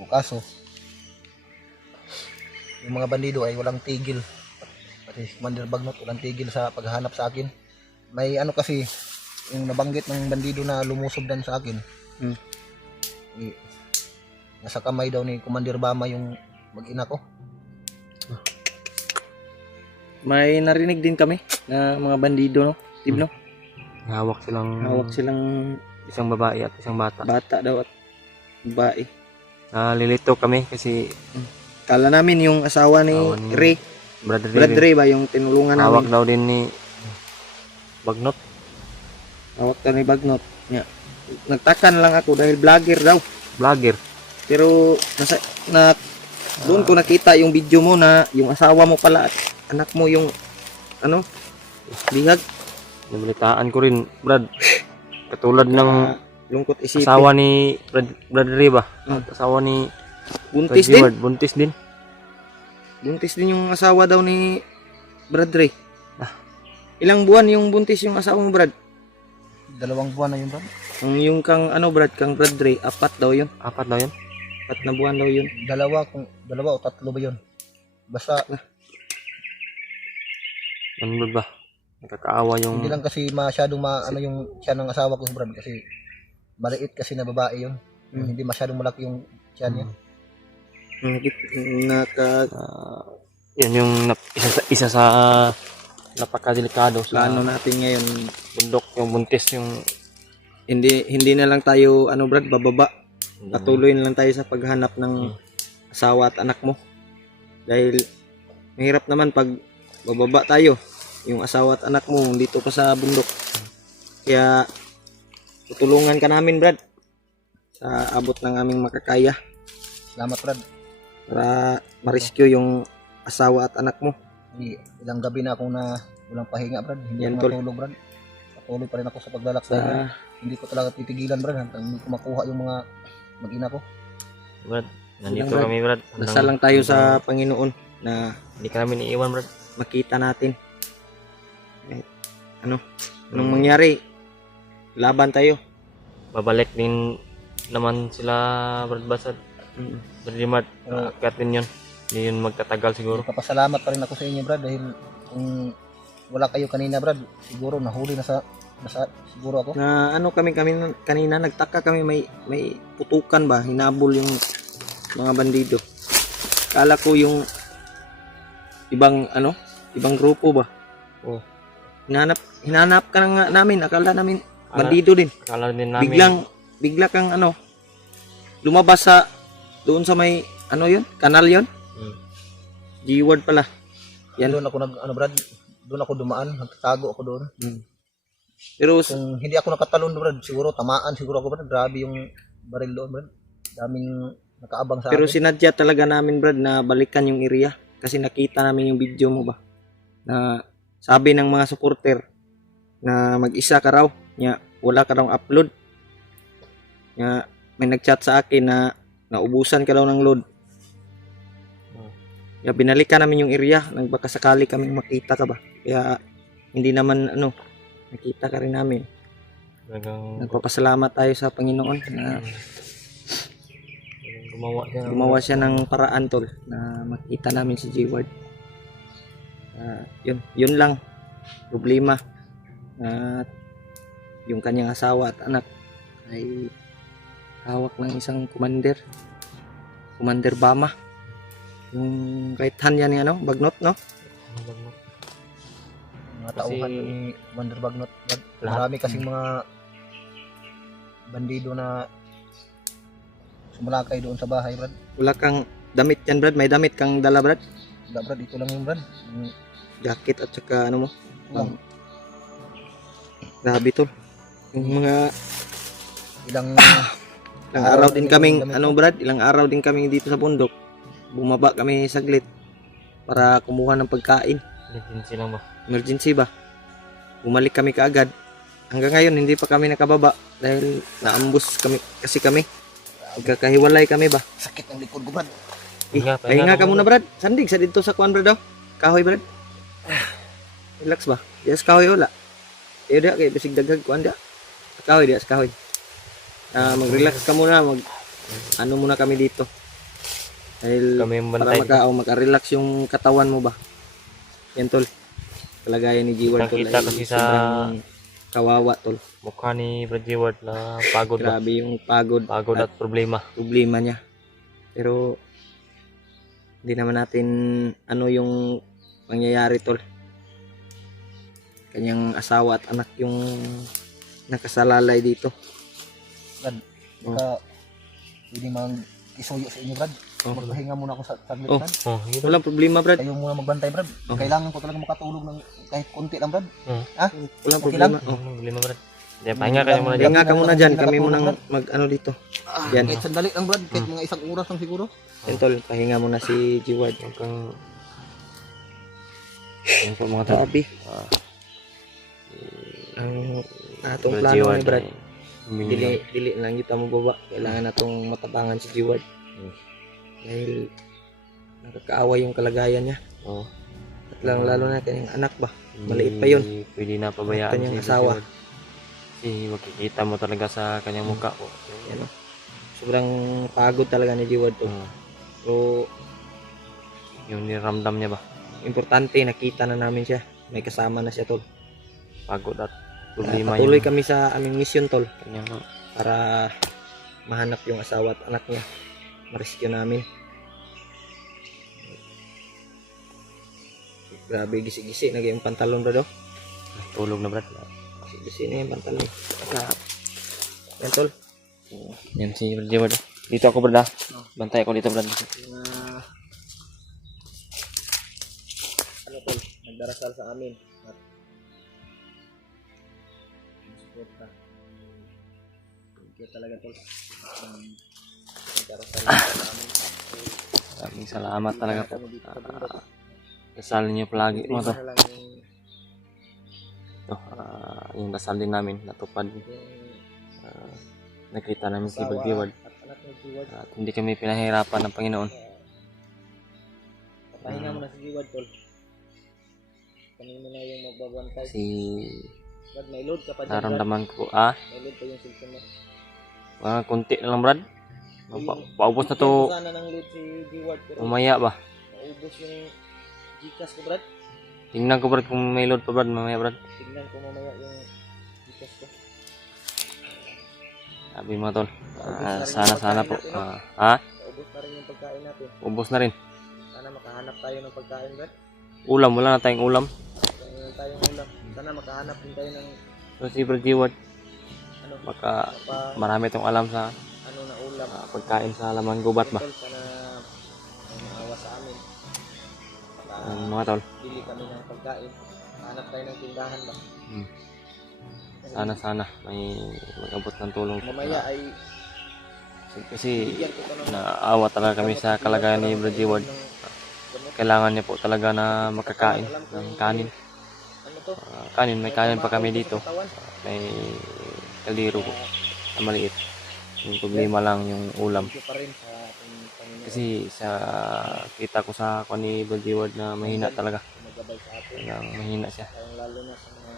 O kaso, yung mga bandido ay walang tigil. Pati Commander Bagnot walang tigil sa paghahanap sa akin. May ano kasi, yung nabanggit ng bandido na lumusob dan sa akin. Nasa kamay daw ni Commander Bama yung mag-ina ko. May narinig din kami na mga bandido no. Tib no. Hawak silang Hawak silang isang babae at isang bata. Bata daw at babae. Nalilito kami kasi Kala namin yung asawa ni Asawa ni Ray. Brother Brad Ray, Ray ba yung tinulungan hawak namin? daw din ni Bagnot. Hawak daw ni Bagnot. Yeah. Nagtakan lang ako dahil vlogger daw. Vlogger. Pero doon ko nakita yung video mo na yung asawa mo pala at anak mo yung bihag. Nabalitaan ko rin, Brad. Katulad ng Lungkot isipin. asawa ni Brother Ray ba? Hmm. At asawa ni Buntis Brad din. Jeward, buntis din. Buntis din yung asawa daw ni Brad Ray. Ilang buwan yung buntis yung asawa mo, Brad? 2 buwan na yun, Brad. Yung kang Brad, kang Brad Ray, 4 daw yun. 4 daw yan. 4 na buwan daw yun. 2 o 3 ba yun? Basta, Ano ba? Nakakaawa yung hindi lang kasi masyadong yung siya ng asawa ko, Brad. Kasi, maliit kasi na babae yun. Hindi masyadong malaki yung siya niya. yun yung isa sa napakadelikado sa Plano natin ngayon, bundok, yung buntis, yung hindi na lang tayo Brad, bababa. Patuloy na lang tayo sa paghanap ng asawa at anak mo. Dahil mahirap naman pag bababa tayo, yung asawa at anak mo dito pa sa bundok. Kaya tutulungan ka namin, Brad, sa abot ng aming makakaya Salamat, Brad. para ma-rescue yung asawa at anak mo. Ilang gabi na akong walang pahinga, Brad. Hindi Yan, ako tol. matulog, Brad. Patuloy pa rin ako sa paglalakbay. Sa Brad. Hindi ko talaga titigilan, Brad. Hanggang hindi ko makuha yung mga mag-ina ko. Brad, nandito Brad. kami, Brad. dasal lang tayo sa Panginoon na Hindi ka namin iiwan, Brad. makita natin. Anong mangyari, laban tayo. Babalik din naman sila, Brad Basad. Brad Dimart, aakyat din yun. Hindi yun magtatagal siguro. Papasalamat pa rin ako sa inyo, Brad. Dahil kung wala kayo kanina, Brad, siguro nahuli na siguro ako. Na kami kanina nagtaka kami, may putukan ba, hinabol yung mga bandido. Kala ko yung ibang grupo ba. Oh. Hinanap ka na nga namin, akala namin bandido din. Akala din namin. Bigla kang lumabas sa doon sa may yun, kanal yun. G-word pala. Yan. Doon ako Brad, doon ako dumaan, nagtatago ako doon. Pero Kung hindi ako nakatalon, Brad, siguro tamaan siguro ako, Brad. Grabe yung baril doon, Brad. Daming nakaabang sa Pero akin. sinadya talaga namin, Brad, na balikan yung area kasi nakita namin yung video mo ba na sabi ng mga supporter na mag-isa ka raw, wala ka raw upload. May nagchat sa akin na naubusan ka daw ng load. Binalikan namin yung area nang baka sakali kaming makita ka ba. Kaya hindi naman nakita ka rin namin. Talagang Nagpapasalamat tayo sa Panginoon na gumawa siya ng paraan, tol, na makita namin si G-Ward. Yun lang problema. At yung kanyang asawa at anak ay hawak ng isang commander Bama, yung kahit hanya ni Bagnot, no? Mga tauhan Kasi- ni Commander Bagnot, Brad. Lahat. Marami kasing mga bandido na sumalakay doon sa bahay, Brad. Wala kang damit yan, Brad? May damit kang dala, Brad? Wala, Brad, ito lang yung Brad. Yung Jacket at saka mo? Lang. Grabe, tol. Yung mga ilang ilang araw din kaming damit ko. Brad, ilang araw din kaming dito sa bundok. Bumaba kami saglit para kumuha ng pagkain. emergency lang ba? Emergency ba? Bumalik kami kaagad. Hanggang ngayon hindi pa kami nakababa dahil naambus kami. Magkakahiwalay kami ba? sakit ng likod ko, Brad. Pahinga ka muna, Brad. Sandig sa dito sa kuan, Brad, daw. Kahoy, Brad. Relax ba? Yes, kahoy wala. Iyo dia kay bisig daghag kuan dia. Kahoy dia, sa kahoy. Mag-relax ka muna, muna kami dito. Dahil Kami yung para bantay. maka-relax yung katawan mo ba. Yan, tol. Kalagayan ni G-Ward, tol. Nakita ay kasi sa sobrang kawawa, tol. mukha ni Brad Jeward na pagod ba? Grabe yung pagod Pagod at problema. problema niya. Pero hindi naman natin yung pangyayari, tol. Kanyang asawa at anak yung nakasalalay dito. Brad. Baka pwede mang isuyo sa inyo, Brad. Magpahinga muna ako sa saglit, Oh, Brad. walang problema, Brad. Kayo muna magbantay, Brad. Kailangan ko talaga makatulog ng kahit konti lang, Brad. Ha? Walang Okay problema. lang? Oh. Lima brad. Diyan, pahinga kayo muna dyan. Pahinga ka muna dyan. Kami Nakatulog, munang Brad. mag-ano dito. Yan. Kahit sandali lang, Brad. Kahit mga isang oras lang siguro. Yan, tol. Pahinga muna si Jiwad. Huwag kang... Yan po mga tol. Sabi. Ah, Ang atong Brad plano Jiwad ni Brad. ay humingi lang. Dili lang kita mo baba. Kailangan natong matabangan si Jiwad. Dahil nakakaaway yung kalagayan niya. Oo. At lalo na kanyang anak ba. Hindi Maliit pa yun. Pwede na pabayaan Kanyang si asawa. Brad Jiwad. Kasi makikita mo talaga sa kanyang mukha po. Yan, sobrang pagod talaga ni Jiwad to. Pero Yung niramdam niya ba? importante, nakita na namin siya. May kasama na siya, tol. Pagod at problema Patuloy yung kami sa aming mission, tol. kanyang... Para mahanap yung asawa at anak niya. Ma-rescue namin. Grabe, gisi-gisi. Yung pantalon, bro. Tulog na brad. Gisi na yung pantalon. Yan, tol. Yan si Brad Jiwad. Dito ako brad. Bantay ako dito brad. Ano, tol? Nagdarasal sa amin. At suporta. Thank you talaga, tol. Nagdarasal sa amin. Maraming salamat talaga po. Kami dito sa bundok. Dasal niyo palagi mo to. Na lang yung Ito, yung dasal din namin natupad. Nakita namin si Brad Jiwad. at anak ni Jiwad. At hindi kami pinahirapan ng Panginoon. Pahinga mo na si Jiwad, tol. Kami mo na yung magbabantay. Kasi Brad, may load ka pa dyan, Brad. naramdaman ko po, May load pa yung cellphone mo. kunti na lang Brad. Paubos na to Sana ng load si Jiwad, pero umaya ba. naubos yung Gcash ko, Brad. Tingnan ko Brad kung may load pa Brad mamaya Brad. Tignan ko mamaya yung Gcash ko. Sabi mo tol. Sana po. Ha? Naubos na rin yung pagkain natin. Ubos na rin. Sana makahanap tayo ng pagkain, Brad. Ulam, wala na tayong ulam. Kung tayong ulam. Sana makahanap din tayo ng So si Brad Jiwad, ano, baka pa, marami tong alam sa ano na ulam. pagkain sa laman gubat ba. Tol, sana may maawa sa amin. Baka Mga tol. bili kami ng pagkain. Hanap tayo ng tindahan ba? Sana may mag-abot ng tulong. Mamaya ay Kasi bigyan ko to ng naawa talaga kami sa kalagayan ni Brad Jiwad. Kailangan niya po talaga na makakain ng kanin. ano to? Kanin, may kanin pa kami dito. Katawan. May kaldero po na maliit. Yung problema lang yung ulam. Thank you pa rin sa ating Panginoon. Kasi sa kita ko sa kwan ni Brad Jiwad na mahina talaga. Nagabay sa atin. Talagang mahina siya. Layong lalo na sa mga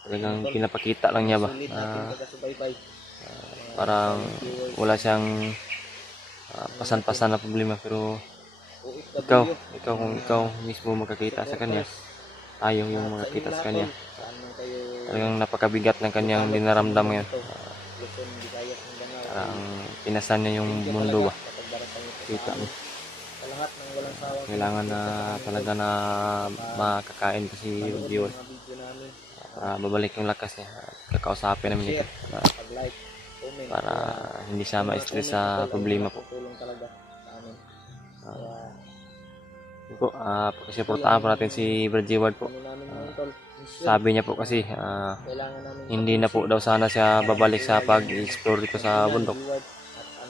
Talagang pinapakita lang niya ba sulit na natin taga-subaybay. parang wala siyang pasan-pasan na problema, pero OFW. ikaw kung ikaw mismo magkakita sa kanya, tayo yung magkakita sa kanya. Saan man kayo Talagang napakabigat ng kanyang dinaramdam ngayon. Luzon, Visayas, Mindanao. Parang pinasan niya yung mundo ba. Kapag darating ito sa Kita amin. mo. Sa lahat ng walang sawang Kailangan na talaga na makakain kasi yung Diyos. mga video namin. Para babalik yung lakas niya. Kakausapin namin ito. Pag-like, comment. Para hindi siya ma-stress sa problema po. Tulong talaga sa amin. Kaya, Yun po, pakisuportahan po natin si Brad Jiwad po. ano namin ngayon, tol. Mission. Sabi niya po kasi Kailangan namin hindi na po daw sana siya babalik sa pag-explore dito sa bundok.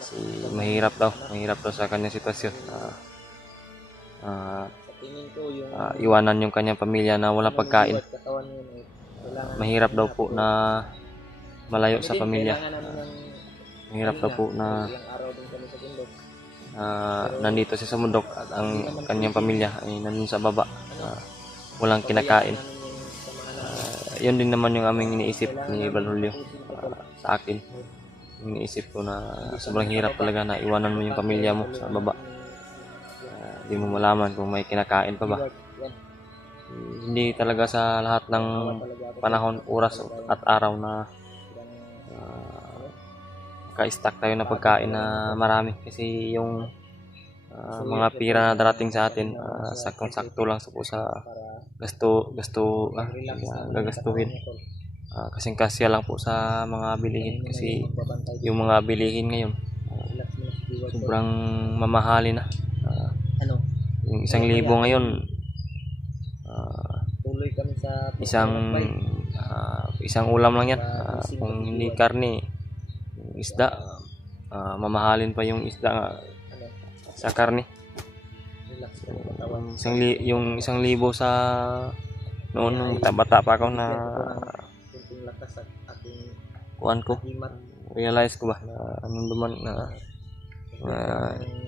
Kasi mahirap daw sa kanyang sitwasyon. Sa tingin ko, yung Iwanan yung kanyang pamilya na walang pagkain. katawan yun, kailangan Mahirap daw po na malayo sa pamilya. Kailangan namin ng Mahirap daw po na ilang araw din kami sa bundok. nandito siya sa bundok at ang kanyang pamilya ay nandun sa baba. Walang kinakain. Namin yung samahan namin. Yun din naman yung aming iniisip ni Brad Julio sa akin. Iniisip ko na sobrang hirap talaga na iwanan mo yung pamilya mo sa baba. Hindi mo malaman kung may kinakain pa ba. Yan. Hindi talaga sa lahat ng panahon, oras at araw na ka-stack tayo na pagkain na marami. Kasi yung mga pira na darating sa atin, saktong-sakto lang po sa gagastuhin. kasing kasya lang po sa mga bilihin kasi Magbabantay. yung mga bilihin ngayon Relax mo na si Jiwad. sobrang mamahalin na. Ano, Yung 1,000 ngayon tuloy kami sa isang ulam lang yan. Kung hindi karne, yung isda, mamahalin pa yung isda ano, sa karne. relax mo na katawan. Yung 1,000 sa noon nung bata pa ako na Kunting lakas at ating kuan ko, himat. realize ko ba na anong duman na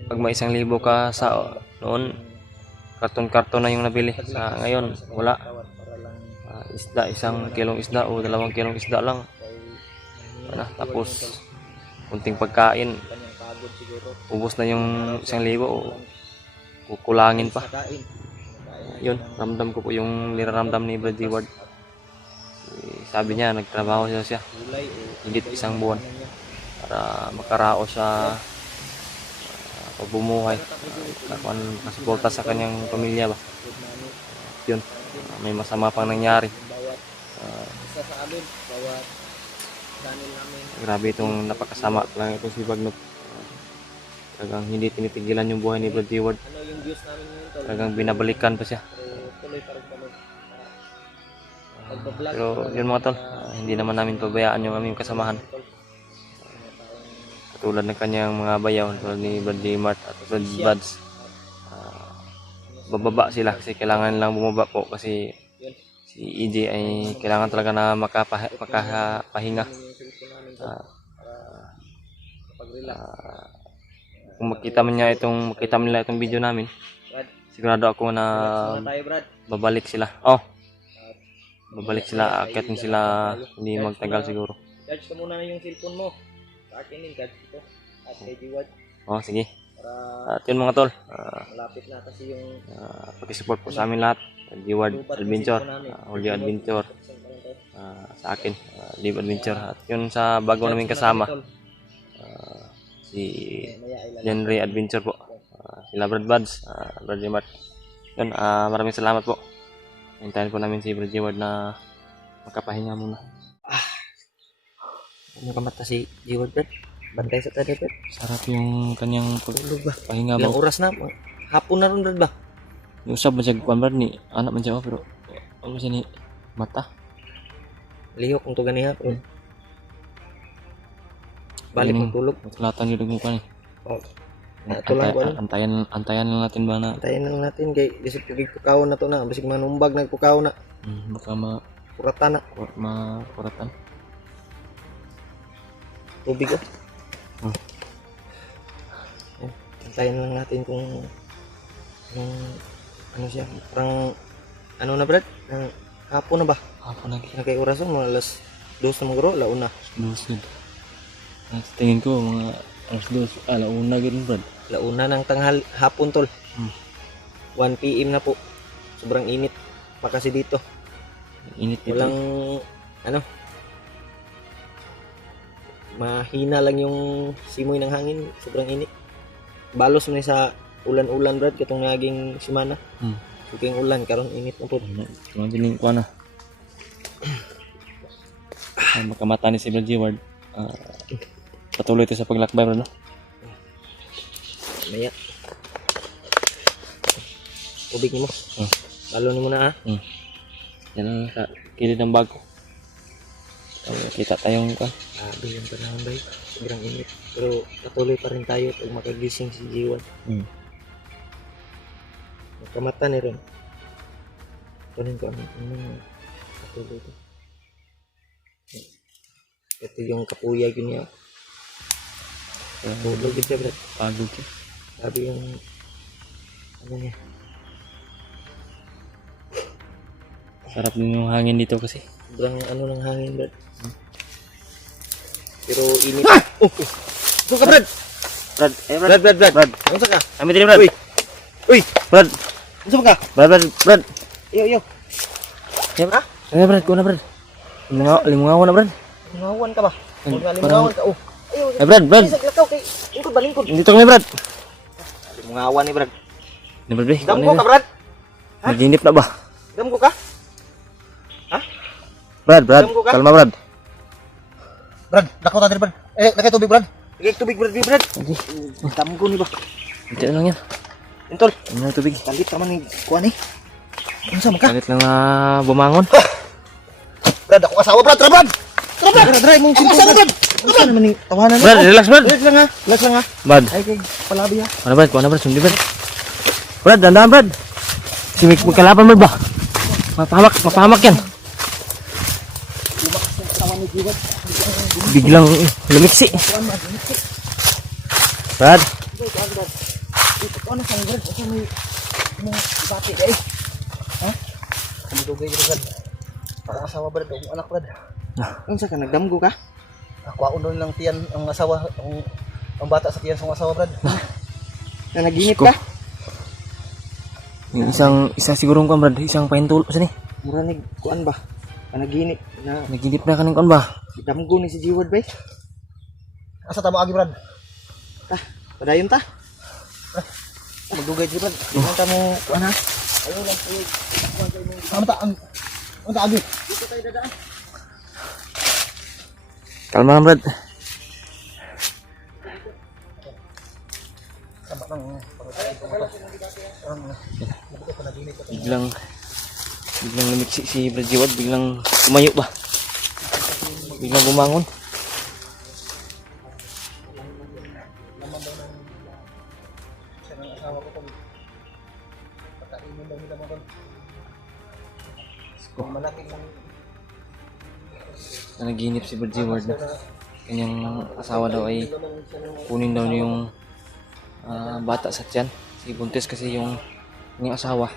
pag may 1,000 ka sa noon, karton-karton na yung nabili. Sa ngayon wala. Isda, 1 kilong isda o 2 kilong isda lang. Tapos kunting pagkain, Kanyang pagod siguro. ubos na yung 1,000 o kukulangin pa. Yun, ramdam ko po yung niraramdam ni Brad Jiward. Sabi niya, nagtrabaho siya Gulay o higit 1 buwan para makaraos sa pagbumuhay, masuporta sa kanyang pamilya ba. Yun, may masama pang nangyari. bawat isa sa amin, bawat channel namin. Grabe itong napakasama lang itong si Bagnop. Talagang hindi tinitigilan yung buhay ni Brad Jiward. Ano yung views namin ngayon, tol? Talagang binabalikan pa siya. Pero tuloy pa rin kami. Pagbablog. Pero yun mga tol, hindi naman namin pabayaan yung aming kasamahan. Katulad ng kanyang mga bayaw, tulad ni Brad Mart at Brad Buds. Bababa sila kasi kailangan lang bumaba po kasi si EJ ay kailangan talaga na makapahinga. Kung makita nila itong video namin, sigurado ako na tayo, Brad. babalik sila. Babalik sila, aakyat sila, hindi magtagal siguro. Charge ko muna yung cellphone mo. Sa akin din, charge ito. At kay Jiwad. Sige. Para At yun mga tol, malapit na kasi yung pag-support po sa amin lahat. Jiward Adventure, Julio Adventure, sa akin, Live Adventure. At yun sa bago namin kasama, si Henry Adventure po. Sila Brad Buds, Brad Mart. Yun, maraming salamat po. Hintayin po namin si Brad Jiward na makapahinga muna. ano ka mata si Jiwad, Brad? Bantay sa tayo, Brad. Sarap yung kanyang Tulog ba? pahinga Ilang ba? oras na? Hapon na rin, Brad ba? Yung usap man siya kuwan Brad ni anak man siya pero ano siya ni mata. Lihok kung to ganiha. Balik mo tulog. Matulatan yung mukha ni. Oh. Ito lang ko ano. Antayan lang natin ba na Antayin lang natin kay isip ko pukaw na to na. Basig manumbag nagpukaw na. baka Purata na. makuratan. Tubig ah. Antayin lang natin kung ano siya. Parang ano na, Brad? Hapon na ba? Ako lagi. Nakay orason mga alas 2 na magro, launa. Lusid. Tingin ko mga alas 2 alauna gano'n Brad. Launa ng tanghal hapon tol. 1 PM na po. Sobrang init pa kasi dito. Init dito. Walang ano. Mahina lang yung simoy ng hangin, sobrang init. Balos man sa ulan-ulan, Brad, katong naging semana. Suking ulan karon init na po. Mga gining ko na. Makamata ni si Brad Jiward. Patuloy ito sa paglakbay bro no? Maya. Tubig ni mo. Balo ni mo na ha. Yan ang sa kilid ng bago. Kita tayong ka. Grabe yung panahon ba? Sobrang init. Pero patuloy pa rin tayo pag makagising si Jiwan. Magkamata ni rin. Kunin ko ano patuloy ito. Ito yung kapuyay ko niya. Tulog din siya, Brad. Pagod siya. Sabi yung ano niya. Sarap din yung hangin dito kasi. Sobrang ano ng hangin, Brad. Pero init. Ito ka, Brad! Brad, Brad. Ano sa ka? Kami din Brad. Uy! Brad. Ano sa ka? Brad. Iyo. Yan ha? Ay Brad, ko na Brad. Limungaw na Brad. Limungawan ka ba? Limungawan ka. Oh. Ayaw. Ay Brad. Isag lakaw kay. Lingkod ba lingkod? Dito kami Brad. Limungawan ni Brad. Ni Brad. Dam ko ka, Brad? Naginip na ba? Dam ko ka? Ha? Brad, Damgo ka? kalma Brad. Brad, dako ta diri Brad. Nakay tubig Brad. Lagay tubig Brad, Brad. Okay. Damgo ni ba? Ito lang yan. Intol, Ano na tubig? kalit naman ni kuan eh. Unsa man ka? Kalit lang na bumangon. Brad, ako asawa Brad, tara Brad. Tara Brad. Brad, Brad, mong Ako asawa Brad. Unsa naman ni tawanan mo? Brad, relax Brad. Relax lang ha. Relax lang ha. Brad. Ay kay palabi ha. Ano Brad? Kuha na Brad, sundi Brad. Brad, dandan Brad. Si Mick magkalapan Brad ba? Mapahamak yan. Biglang lumiksi. Brad, Ano sa Brad? Unsa may mong ibati dai? Ha? Ano dugay diri Brad? Para asawa Brad, ug anak Brad. Unsa ka nagdamgo ka? Ako unon lang tiyan ang asawa ang bata sa tiyan sa asawa Brad. Na naginip Sko. ka? yung isa sigurong kuan Brad, isang pahintulo sa ni. Mura nig kuan ba? Panaginip na Naginip na kaning kuan ba? damgo ni si Jiward bay. Asa ta mo agi Brad? Ta, padayon ta. Magdugay di Brad. Ano ta mo kuan ha? Ayo lang po. Ano ta agi? Dito tayo dadaan. Kalma lang Brad. Sama nang Biglang lumiksi si Brad Jiwad, biglang tumayo ba? Biglang bumangon. Nanaginip si Brad Jiwad na kanyang asawa daw ay kunin daw niya yung bata sa tiyan. Si Buntes kasi yung kanyang asawa.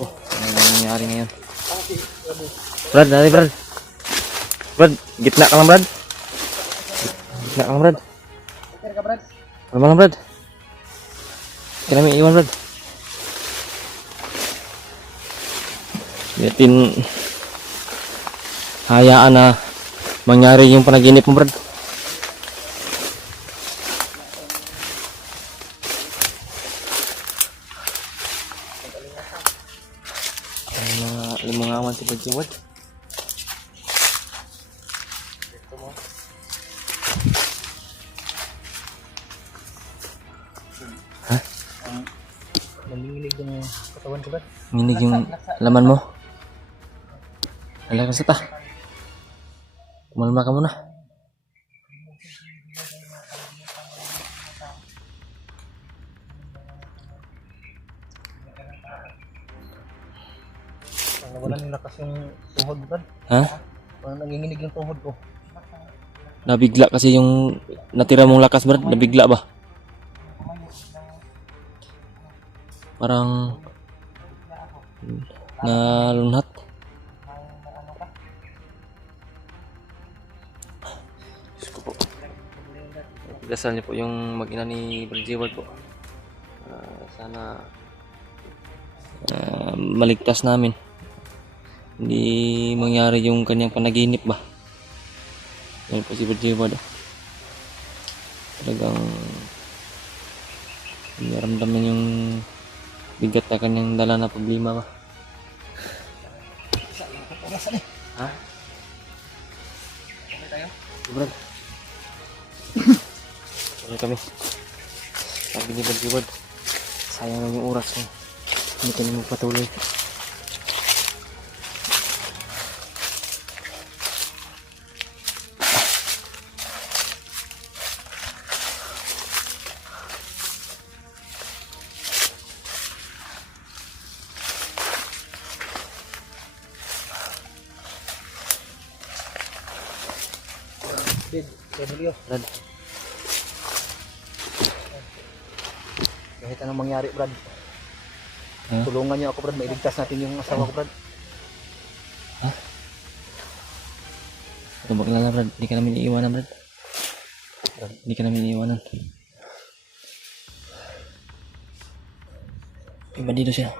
Oh, ano nangyayari ngayon? Brad, dali Brad. Brad, gitna ka lang Brad. Gitna ka lang Brad. Ano lang Brad? Kaya namin iwan Brad. Yatin hayaan na mangyari yung panaginip mo Brad. Limangawan si Brad Jiwad. Nanginginig yung katawan ko Brad. Nginig yung laman mo. Ala ka sa ta. Kumalma ka muna. Wala nang lakas yung tuhod Brad. Ha? Parang nanginginig yung tuhod ko. Nabigla kasi yung natira mong lakas Brad. Nabigla ba? Parang nalunhat. Diyos ko po. Dasal niyo po yung mag-ina ni Brad Jiwad po. Sana maligtas namin. Hindi mangyari yung kanyang panaginip ba. Yan po si Brad Jiwad. Talagang naramdaman yung bigat na kanyang dala na problema ba. Ha? Okay tayo? Brad. Okay kami. Sabi ni Brad Jiwad, sayang lang yung oras mo. Hindi kami magpatuloy. Emilio, Brad, kahit anong mangyari Brad. Ha? Tulungan niyo ako Brad, mailigtas natin yung asawa ko Brad. huwag maglala Brad. Hindi ka namin iiwanan Brad. Hindi ka namin iiwanan. Iba dito siya.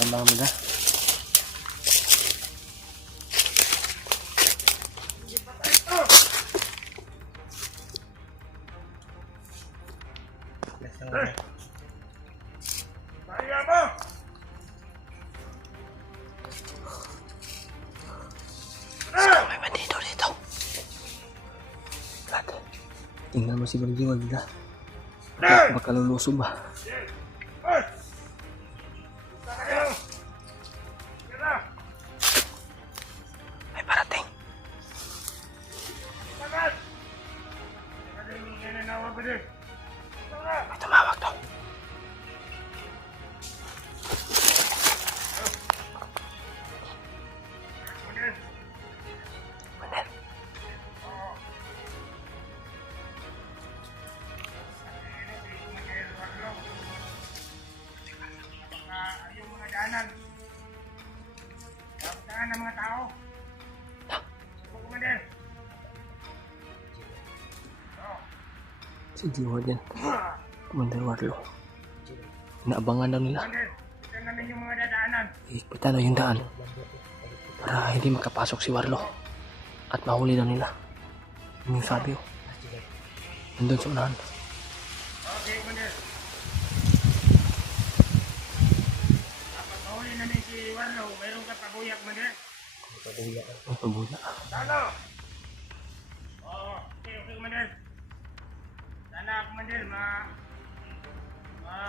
Ang mga mga. May bandido dito. Brad, tingnan mo si Brad nila. Baka lulusob ba? May parating. May tumawag daw. Manel. Yung mga daanan. Daan ng mga tao. Opo, Commander. Si Jiwa din. Commander Warlo. Inaabangan daw nila. Commander, ito namin yung mga dadaanan. Iikpitan daw yung daan. Para hindi makapasok si Warlo. At mahuli daw nila. Yun yung sabi ko. Nandun sa unahan. Okay, Commander. Kapag mahuli namin si Warlo, mayroon ka pabuyak, Commander. Ang pabuya. Talo! Oo, okay, Commander. Sana, Commander,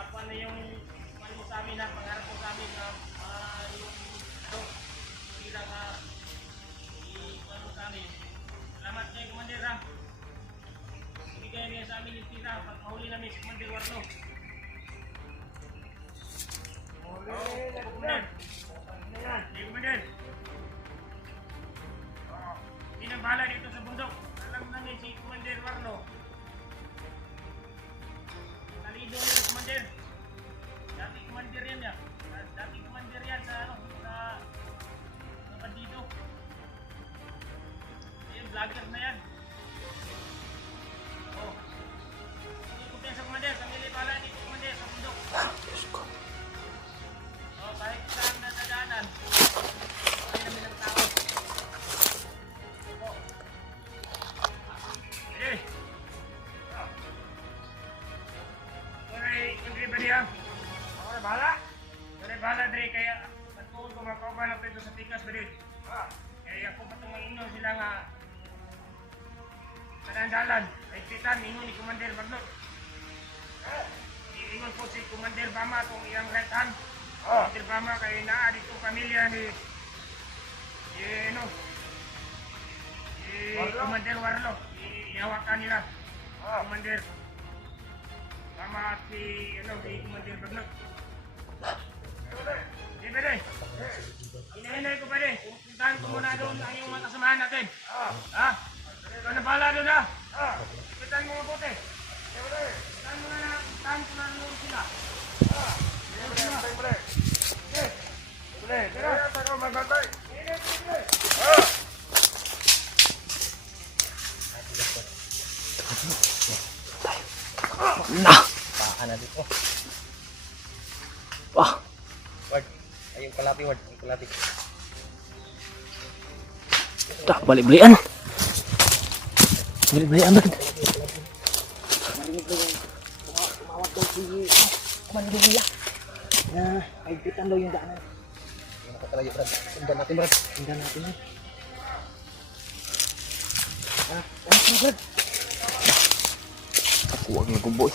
paano yung paano mo sa amin na pangarap mo sa amin na yung bilang paano mo sa amin. Salamat kayo, Commander, ha. Ibigay niya sa amin yung tira pag mahuli namin si Commander Warlo. Commander. Sige, Commander. Hindi nang bahala dito sa bundok. Alam namin si Commander Warlo. Talido yung Commander. Dati Commander yan ya. Dati Commander yan sa bandido. Ayun, vlogger na yan. Oh. Hindi ko sa Commander. Kami bahala dito Commander sa bundok. Diyos ko. Oh, kahit saan na nadaanan. Kaya namin ang tao. Oh. Hey. Oh. Kundi ba niya? Ako na bahala. Ako na bahala, Dre. Kaya patuod ko mga kauban ang pito sa tikas, Dre. Kaya ako patong mag-inom sila nga kanandalan. Ay titan, ingon ni Commander Magnot. Ingon po si Commander Bama itong iyang right hand. Commander Bama kay naa dito pamilya ni Commander Warlo. Ihawakan nila. Commander Bama at si Commander Magnot. Di ba, Dre? Hinahinay ko pa, Dre. Puntahan ko muna doon ang iyong mga kasamahan natin. Ha? Ikaw na bahala doon, ha? Puntahan mo mabuti. Puntahan ko na doon sila. Na! Paan na dito. Wah! Ward, ayun kalapi, Ward. Yung kalapi. Tak, balik-balikan. Balik-balikan, Brad. Tumawag daw si Commander nila. Na kaigpitan daw yung daanan. Hindi nakakalayo, Brad. Sundan natin, Brad. Sundan natin yan. Ano ka, Brad? Aku huwag na boy.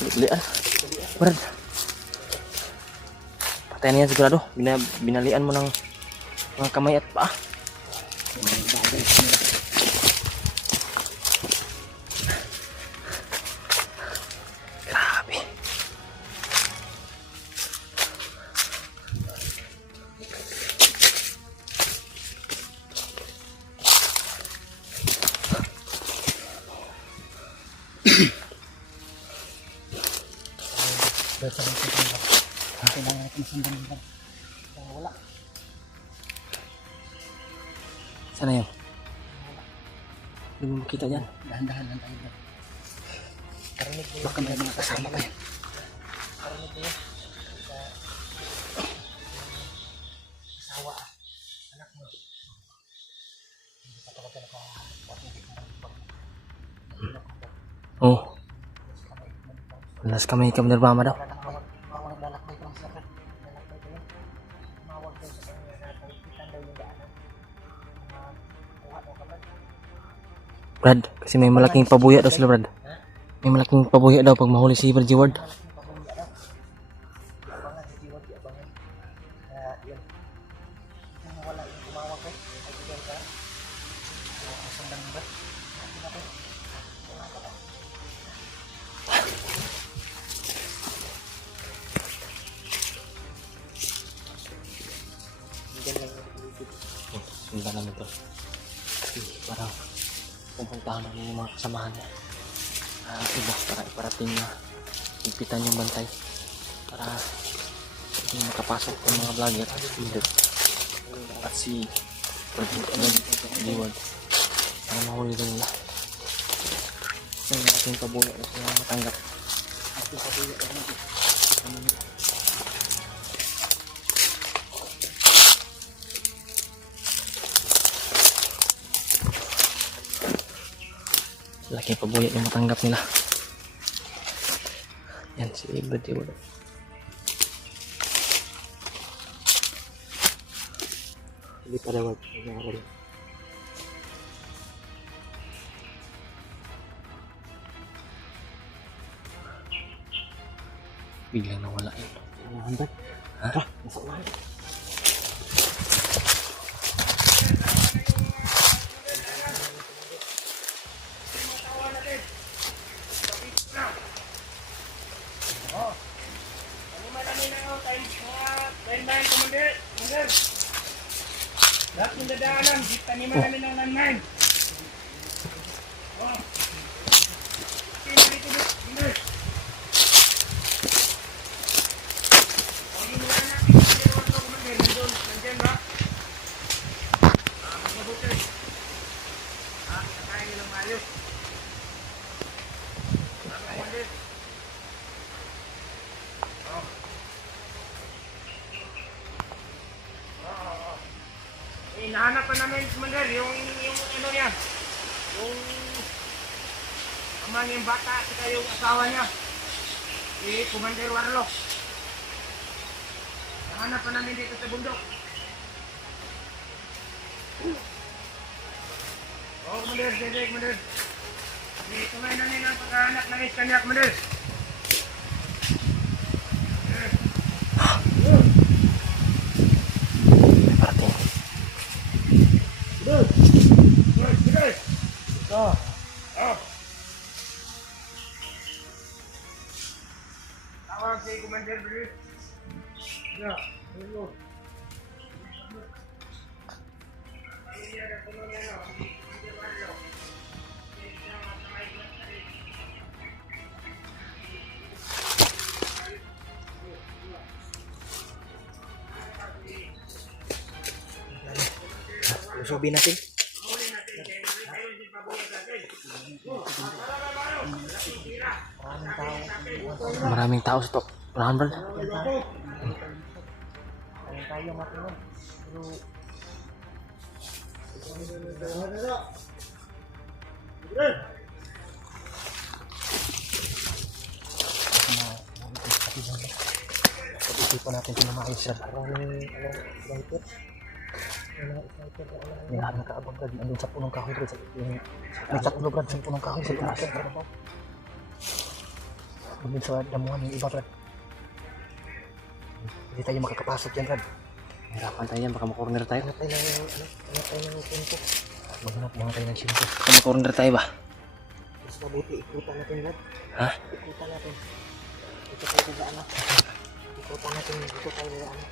Balik-balikan. Brad. Patayin niya sigurado. Binalian mo ng mga kamay at paa. Grabe. Brad, sabi ko sa Brad. Kailangan natin sundan nila. Wala. Sana yun? Hindi mo makita dyan. Dahan-dahan lang tayo, Brad. Karinig mo Baka may mga kasama pa yan. Karinig mo yun. Asawa, anak mo. Hindi pa talaga nakakuha ng Oh. Panas kami ka bener mama daw. Mawag lalakbay ko lang sila Brad. Lalakbay ko lang. Mawag daw sa kanya na pagkitan daw yung daanan. Kuha daw ka Brad. Brad, kasi may malaking pabuya daw sila Brad. May malaking pabuya daw pag mahuli si Brad Jeward. Abangan si Jiwag, abangan. Kaya yun. Kung wala yung tumawag ko, ay bigyan ka. Asan lang ba? Asan ako? Wala ka ba? Bigyan lang yung paligid. Sundan namin to. Kasi parang pupuntahan namin yung mga kasamahan niya. Iba para iparating na higpitan yung bantay. Para hindi makapasok ng mga vlogger. At si Jeward. Para mahuli rin nila. Yung ating pabuya na sila matanggap. Ating pabuya na natin. Laking pabuya yung matanggap nila. Yan si Brad Jeward. Hindi pa daw mag-aaral. Biglang nawala yun. Brad. Ha? Nasa ulan. Lahat ng dadaanan, taniman namin ng landmine. Oh. Dito. Ang inuwan natin, hindi naman ito kumandir. Nandyan ba? Mabuti. Kakain nilang ayos. Kumandir. Hinahanap pa namin, Commander, yung ano niya, yung ama niyang bata, saka yung asawa niya, si Commander Warlock. Hinahanap pa namin dito sa bundok. Oh, Commander, sige, Commander. Tumay namin ang paghahanap ng iskanya, Commander. Parating. Tawag si Commander Brief. Ya, dulu. Ini ada penuhnya no. Ini baru. Ini sama sama tadi. Lusobin natin. Maraming tao sa to. Unahan Brad. Kaya tayo makinom. Pero pag-isipan natin kung maayos siya. Sniper. May nakaabang Brad. Andun sa punong kahoy Brad. May tatlo Brad sa punong kahoy sa tumakas. Andun sa damuhan yung iba Brad. Hindi tayo makakapasok yan Brad. Hirapan tayo yan. Baka makorner tayo. Hanap tayo ng tempo. Maghanap mga tayo ng simpo. Baka makorner tayo ba? Mas mabuti ikutan natin Brad. Ha? Ikutan natin. Ito tayo sa anak. Ikutan natin. Dito tayo sa anak.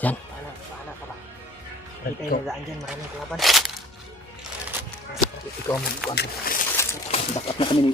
Diyan. Paana ka ba? Hindi tayo nagaan dyan. Maraming kalaban. Ikaw ang mag-ikuan. Back up na kami ni...